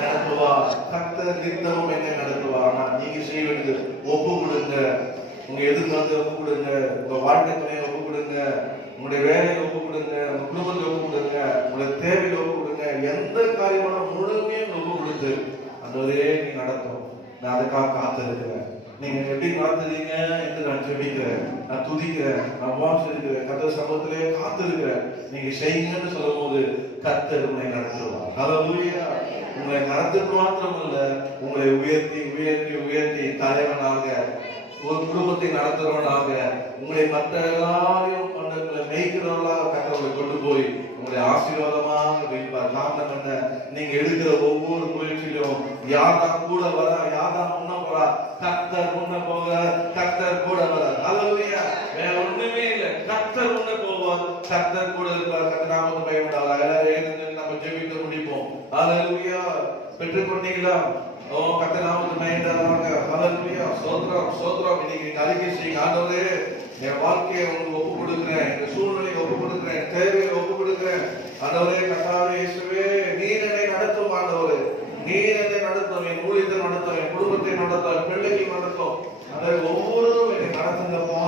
நடத்துவார். கர்த்தர் நித்தமும் என்னை நடத்துவார். ஆனா நீங்க செய்ய வேண்டியது ஒப்பு கொடுங்க. உங்க எதிர்காலத்தை ஒப்பு கொடுங்க, உங்க வாழ்க்கை துணையை ஒப்பு கொடுங்க, உங்களுடைய வேலையை ஒப்பு கொடுங்க, உங்க குடும்பத்தை ஒப்பு கொடுங்க, உங்களுடைய தேவையை ஒப்பு கொடுங்க. எந்த காரியமான முழுமையும் ஒப்பு கொடுத்து அந்த ஒரே நீ நடத்தும். நான் அதுக்காக காத்திருக்கிறேன். நீங்க எப்படி நடத்துறீங்க என்று நான் ஜெபிக்கிறேன், நான் துதிக்கிறேன், நான் வாசிக்கிறேன், கர்த்தர் சமூகத்திலே காத்திருக்கிறேன். நீங்க செய்யுங்கன்னு சொல்லும் போது கர்த்தர் உங்களை நடத்துவார். ஹல்லேலூயா. உங்களை நடத்துறது மாத்திரமல்ல, உங்களை உயர்த்தி உயர்த்தி உயர்த்தி தலைவனாக, ஒரு குடும்பத்தை நடத்துறவனாக, உங்களை மற்ற எல்லாரையும் உங்களை மேய்க்கிறவர்களாக கர்த்தரை கொண்டு போய் உங்களை ஆசீர்வாதமாக வைப்பார். காரணம் என்ன? நீங்க எடுக்கிற ஒவ்வொரு முயற்சியிலும் யார்தான் கூட வர, யார்தான் முன்ன போறா, கர்த்தர் முன்ன போக, கர்த்தர் கூட வர. ஹல்லேலூயா. வேற ஒண்ணுமே இல்லை, கர்த்தர் முன்ன போவார், கர்த்தர் கூட இருப்பார். கர்த்தர் நாமத்தை பயப்படாத. எல்லாரும் நம்ம ஜெபிக்க முடிப்போம். ஹல்லேலூயா. பெற்றுக்கொண்டீங்களா? ஓ, கர்த்தர் நாமத்தை பயப்படாதவங்க. ஹல்லேலூயா. ஸ்தோத்திரம் ஸ்தோத்திரம். இன்னைக்கு அறிக்கை செய்யுங்க, ஆண்டவரே என் வாழ்க்கையை உங்களுக்கு ஒப்பு கொடுக்கிறேன், என் சூழ்நிலையை ஒப்பு கொடுக்கிறேன், தேவையை ஒப்பு கொடுக்கிறேன். ஆண்டவரே, கர்த்தாவே இயேசுவே, நீர் என்னை நடத்தும். ஆண்டவரே, நீர் என்னை நடத்தும், என் ஊழியத்தை நடத்தும், என் குடும்பத்தை நடத்தும், பிள்ளைகளை நடத்தும். அந்த ஒவ்வொருவரும் என்னை நடத்துங்கப்பா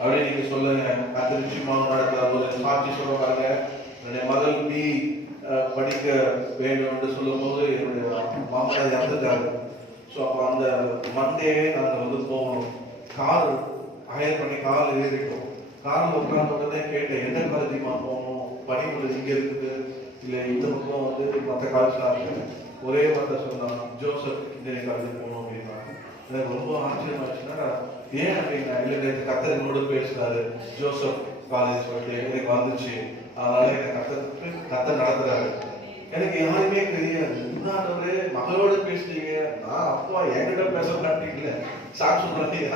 அப்படின்னு நீங்க சொல்லுங்க. கர்த்தர் நிச்சயமாக நடத்துறாரு. சாட்சி சொல்ல பாருங்க, என்னுடைய மகள் பி படிக்க வேண்டும் என்று சொல்லும் போது என்னுடைய மாமனார் இறந்துட்டாரு. ஸோ அப்போ அந்த மண்டே நாங்கள் போகணும். கார் ஹயர் பண்ணி காரில் ஏறிட்டோம். காரில் உட்கார்ந்த உடனே கேட்டேன், எந்த காலேஜுமா போகணும், பணிபுரிஞ்சு இங்கே இருக்குது, இல்லை இந்த பக்கம் மற்ற காலேஜ்லாம் இருக்கு. ஒரே வார்த்தை சொன்னான், ஜோசப் இன்ஜினியரிங் காலேஜ் போகணும் அப்படின்னா. எனக்கு ரொம்ப ஆச்சரியமாச்சுன்னா, ஏன் அப்படின்னா, இல்லை கர்த்தர் என்னோட பேசினாரு, ஜோசப் காலேஜ் சொல்லிட்டு எனக்கு வந்துச்சு, அதனால எனக்கு கர்த்தர் நடத்துறாரு. எனக்கு யாருமே தெரியாது. இன்னொரு மகளோட பேசுறீங்க, நான் அப்பா என்கிட்ட பேச மாட்டீங்களே, சாட்சி சொல்றீங்க,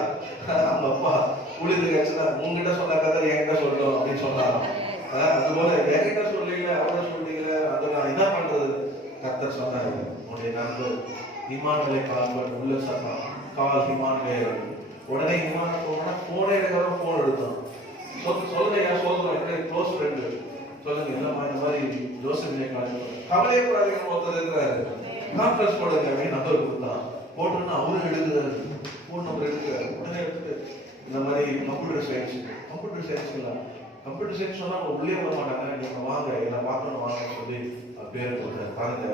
அவங்க அப்பா ஊழியத்துக்கு உங்ககிட்ட சொன்ன கதை என்கிட்ட சொல்லணும் அப்படின்னு சொன்னாங்க. அதுபோல என்கிட்ட சொல்றீங்க, அவரை சொல்றீங்க, அதை நான் என்ன பண்றது? கர்த்தர் சொன்னாரு, உன்னுடைய நண்பர் இமானுவேலை கால்பன் உள்ள சகா கால் இமானுவேல். உடனே இமான போனே எடுக்கிறோம், போன் எடுத்தோம். சொல்லுங்க சொல்றோம், என்னுடைய க்ளோஸ் ஃப்ரெண்டு சொல்லுங்க, இல்லம்மா இந்த மாதிரி ஜோசப் கவலையப்படாதீங்க, ஒருத்தர் இருக்கிறாரு, கான்ஃபரன்ஸ் போடுங்க நம்பர் கொடுத்தான். போட்டோன்னா அவரும் எடுக்கிறாரு, போன் நம்பர் எடுக்கிறாரு. உடனே எடுத்துட்டு இந்த மாதிரி கம்ப்யூட்டர் சயின்ஸ் சொன்னா உள்ளே வர மாட்டாங்க, நீங்க வாங்க என்ன பார்க்கணும் வாங்கன்னு சொல்லி பேர் கொடுத்தாரு. பாருங்க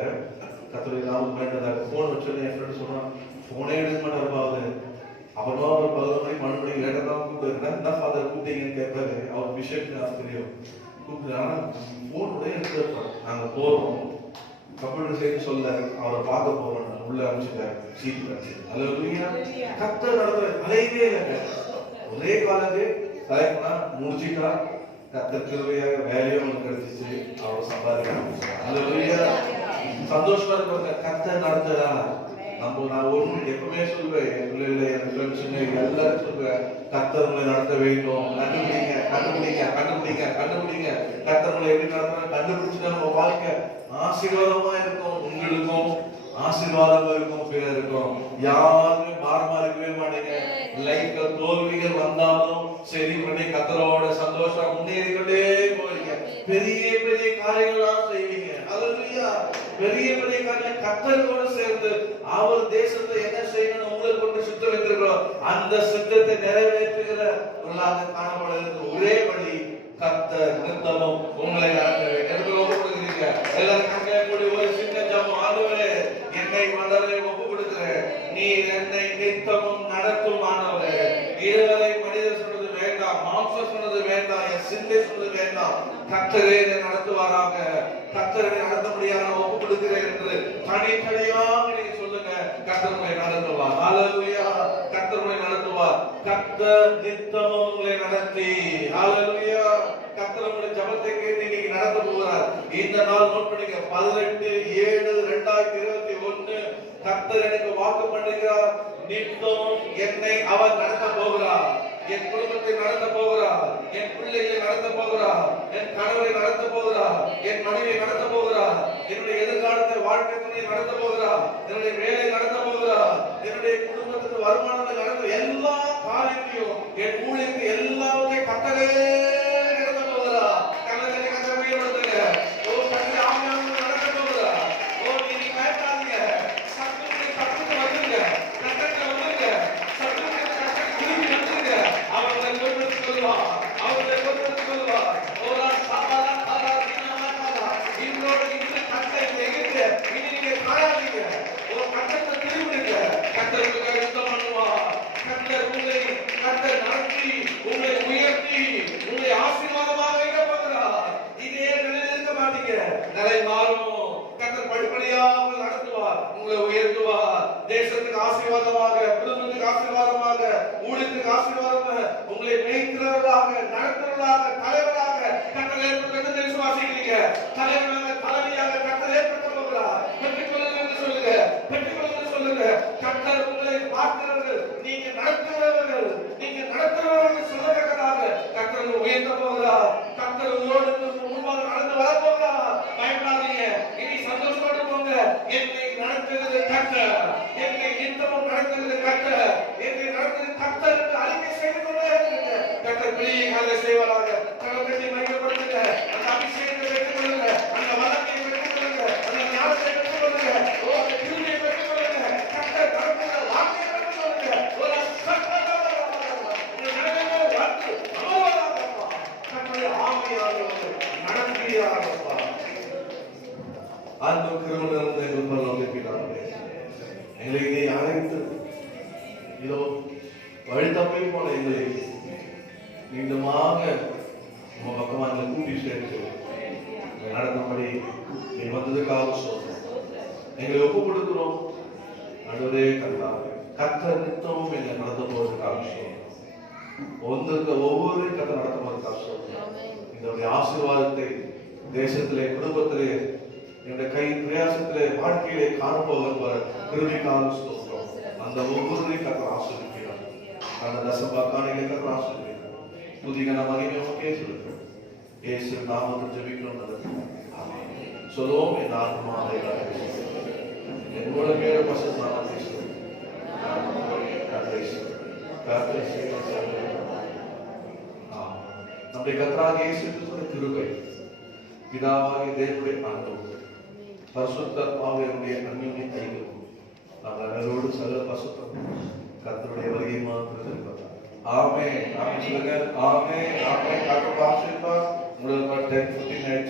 கத்தோலிக்க நாமம் வேண்டதாக போன் வச்சோன்னு என் ஃப்ரெண்டு சொன்னான், போனே எடுக்க மாட்டாருப்பா அவரு. அவனோ அவர் 11 மணி 12 மணி லேட்டர் தான் கூப்பிட்டு என்ன ஃபாதர் கூப்பிட்டீங்கன்னு கேட்பாரு. அவர் விஷயத்துக்கு ஆசிரியம் கூப்பிட்டு, ஆனா போனுடைய எடுத்துருப்போம். நாங்க போறோம், கம்ப்யூட்டர் சயின்ஸ் சொல்ல அவரை பார்க்க போறோம், உள்ள அமைச்சுட்டாரு சீட் கிடைச்சி. அல்லேலூயா. கர்த்தர் நடந்த அலையவே இல்லை. ஒரே காலவே தலைப்புனா முடிச்சுட்டா கர்த்தர் கிருபையாக வேலையும் அவனுக்கு கிடைச்சிச்சு, அவர் சம்பாதிக்க. அல்லேலூயா. சந்தோஷமா இருப்பாங்க. கர்த்தர் நடந்ததா நான் ஒன்று எப்பவுமே சொல்வேன், என் பிள்ளைகளை என் ஃப்ரெண்ட்ஸுங்க எல்லாரும் சொல்வேன், கர்த்தர் உங்களை நடத்த வேண்டும். கண்டுபிடிங்க கண்டுபிடிங்க கண்டுபிடிங்க கண்டுபிடிங்க. கர்த்தர் உங்களை எப்படி நடத்துறாங்க கண்டுபிடிச்சுட்டா நம்ம வாழ்க்கை ஆசீர்வாதமா இருக்கும். உங்களுக்கும் ஆசீர்வாதமா இருக்கும், பிறருக்கும். யாருமே மாறமா இருக்கவே மாட்டீங்க. லைஃப்ல தோல்விகள் வந்தாலும் சரி பண்ணி கர்த்தரோட சந்தோஷம் முன்னேறிக்கொண்டே போவீங்க. பெரிய பெரிய காரியங்கள்லாம் செய்வீங்க. அல்லேலூயா. பெரிய பெரிய காரியம் கர்த்தரோட சேர்ந்து அவர் தேசத்தை என்ன செய்யணும் உங்களை கொண்டு சுத்தம் வைத்திருக்கிறோம், அந்த சித்தத்தை நிறைவேற்றுகிற காணப்படுகிறது. ஒரே வழி கர்த்தர் நித்தமும் உங்களை நடத்துவீங்க. எல்லாரும் ஒரு சின்ன ஜபம், ஆண்டவரே என்னை மலரை ஒப்பு கொடுக்கிறேன், நீர் என்னை நித்தமும் நடத்தும். ஆண்டவரே இதுவரை மனிதர் சொன்னது வேண்டாம், மாம்சம் சொன்னது வேண்டாம், என் சிந்தை சொன்னது வேண்டாம், கர்த்தரே என்னை நடத்துவாராக. கர்த்தரை நடத்த முடியாத ஒப்பு கொடுக்கிறேன் என்று தனித்தனியாக நீங்க சொல்லுங்க. கர்த்தர் உங்களை நடத்துவார். ஹல்லேலூயா. கர்த்தர் உங்களை நடத்துவார். கர்த்தர் நித்தமும் உங்களை நடத்தி, ஹல்லேலூயா, கர்த்தர் உங்களுடைய ஜெபத்தை கேட்டு நீங்க நடத்த போகிறார். இந்த நாள் நோட் பண்ணுங்க, 18/7/2021 கர்த்தர் எனக்கு வாக்கு பண்ணுகிறார், நித்தமும் என்னை அவர் நடத்த போகிறார். என் குடும்பத்தை நடத்த போகிறார், என் பிள்ளைகளை நடத்த போகிறார், என் கணவரை நடத்த போகிறார், என் மனைவியை நடத்த போகிறார், என்னுடைய எதிர்காலத்தை வாழ்க்கை துணையை நடத்த போகிறார், என்னுடைய வேலை நடத்த போகிறார், என்னுடைய குடும்பத்துக்கு வருமானத்தை நடத்த எல்லா காரியத்தையும் என் ஊழியருக்கு எல்லாத்தையும் கர்த்தரே நடத்த போகிறார். கர்த்தரை கட்டமைப்படுத்துங்க. ஓ கர்த்தரை ஆவியானவர் நடத்த போகிறார். ஓ நீங்க பயப்படாதீங்க, சத்துருவை கட்டுக்கு வந்துருங்க, கர்த்தரை வந்துருங்க, சத்துருவை கட்டுக்கு திரும்பி வந்துருங்க. அவர்களை கொண்டு சொல்லுவார், அவர்களை கொண்டு சொல்லுவார். ஓரா சாபாலா காலா தினாமா காலா இன்றோடு இன்று கர்த்தரை எகிட்டு இனி நீங்க காயாதீங்க. ஓ கர்த்தரை திரும்பிடுங்க. கர்த்தருக்கு யுத்தம் பண்ணுவார். கர்த்தர் உங்களை கர்த்தர் நடத்தி உங்களை உயர்த்தி உங்களை ஆசீர்வாதமாக வைக்க போகிறார். இதே நிலையில் இருக்க மாட்டீங்க, நிலை மாறும். கர்த்தர் படிப்படியாக நடத்துவார், உங்களை உயர்த்துவார். தேசத்துக்கு ஆசீர்வாதமாக, குடும்பத்துக்கு ஆசீர்வாதமாக, ஊழியத்துக்கு ஆசீர்வாதமாக, உங்களை மேய்க்கிறவர்களாக, நடத்துறவர்களாக, தலைவராக கர்த்தர் ஏற்படுத்த விசுவாசிக்கிறீங்க. தலைவராக தலைவியாக கர்த்தர் ஏற்படுத்த போகிறார். பெற்றுக்கொள்ளுங்கள் என்று சொல்லுங்க, பெற்றுக்கொள்ளுங்கள் சொல்லுங்க. கர்த்தர் உங்களை பார்க்கிறவர்கள், நீங்க நடத்துகிறவர்கள், நீங்க நடத்துகிறவர்கள் சொல்லத்தக்கதாக கர்த்தர் உயர்த்த போகிறார். கர்த்தர் உங்களோடு முன்பாக நடந்து வர போகிறார். பயப்படாதீங்க, இனி சந்தோஷத்தோடு போங்க. என்னை நடத்துகிறது கர்த்தர், என்னை நித்தமும் நடத்துகிறது கர்த்தர், என்னை நடத்துகிறது கர்த்தர் என்று அறிக்கை செய்து கொண்டே இருங்க. கர்த்தர் பெரிய காரியங்களை செய்வாராக. கரங்களை மையப்படுத்துங்க, அந்த அபிஷேகத்தை பெற்றுக் கொள்ளுங்க, அந்த வல்லமையை பெற்றுக் கொள்ளுங்க, அந்த ஞானத்தை பெற்றுக் கொள்ளுங்க, ஓ அந்த கிருபையை பெற்றுக் கொள்ளுங்க. கர்த்தர் நடத்துகிற வார்த்தையை பெற்றுக் கொள்ளுங்க. ஒரு எங்களை அழைத்து இதோ வழித்தப்பி போன எங்களை மீண்டுமாக உங்க பக்கமா எங்களை கூட்டி சேர்த்து நடக்கும்படி நீ வந்ததுக்காக சொல்றோம். எங்களை ஒப்பு கொடுக்கிறோம். நடுவரே கர்த்தர் நித்தமும் எங்களை நடத்த போவதற்காக சொல்றோம். ஒவ்வொரு கர்த்தர் நடத்த போவதற்காக சொல்றோம். இந்த ஆசீர்வாதத்தை தேசத்திலே, குடும்பத்திலே, என்னுடைய கை பிரயாசத்திலே, வாழ்க்கையிலே காணப்போகிற கிருபைக்காக சொல்றோம். அந்த ஒவ்வொருவரையும் கர்த்தர் ஆசீர்வதிக்கிறார். அந்த தசபாக்கான கர்த்தர் ஆசீர்வதிக்கிறார். துதிகன மகிமை உமக்கே சொல்லுகிறோம். இயேசு நாமத்தில் ஜெபிக்கிறோம். ஆமென். சொல்லுவோம். என் ஆத்மா என்னோட பேர பசங்க நாமத்தை சொல்லு. நம்முடைய கர்த்தராகிய இயேசு கிறிஸ்துவின் கிருபை, பிதாவாகிய தேவனுடைய அன்பு, பரிசுத்த ஆவியானவருடைய அன்யோன்ய ஐக்கியம் நம் அனைவரோடு சகல பரிசுத்தம் கர்த்தருடைய வருகை மாத்திரம். ஆமென். ஆமென் சொல்லுங்க. ஆமென். ஆமென். காட்டு பாஷை முதல் 10-15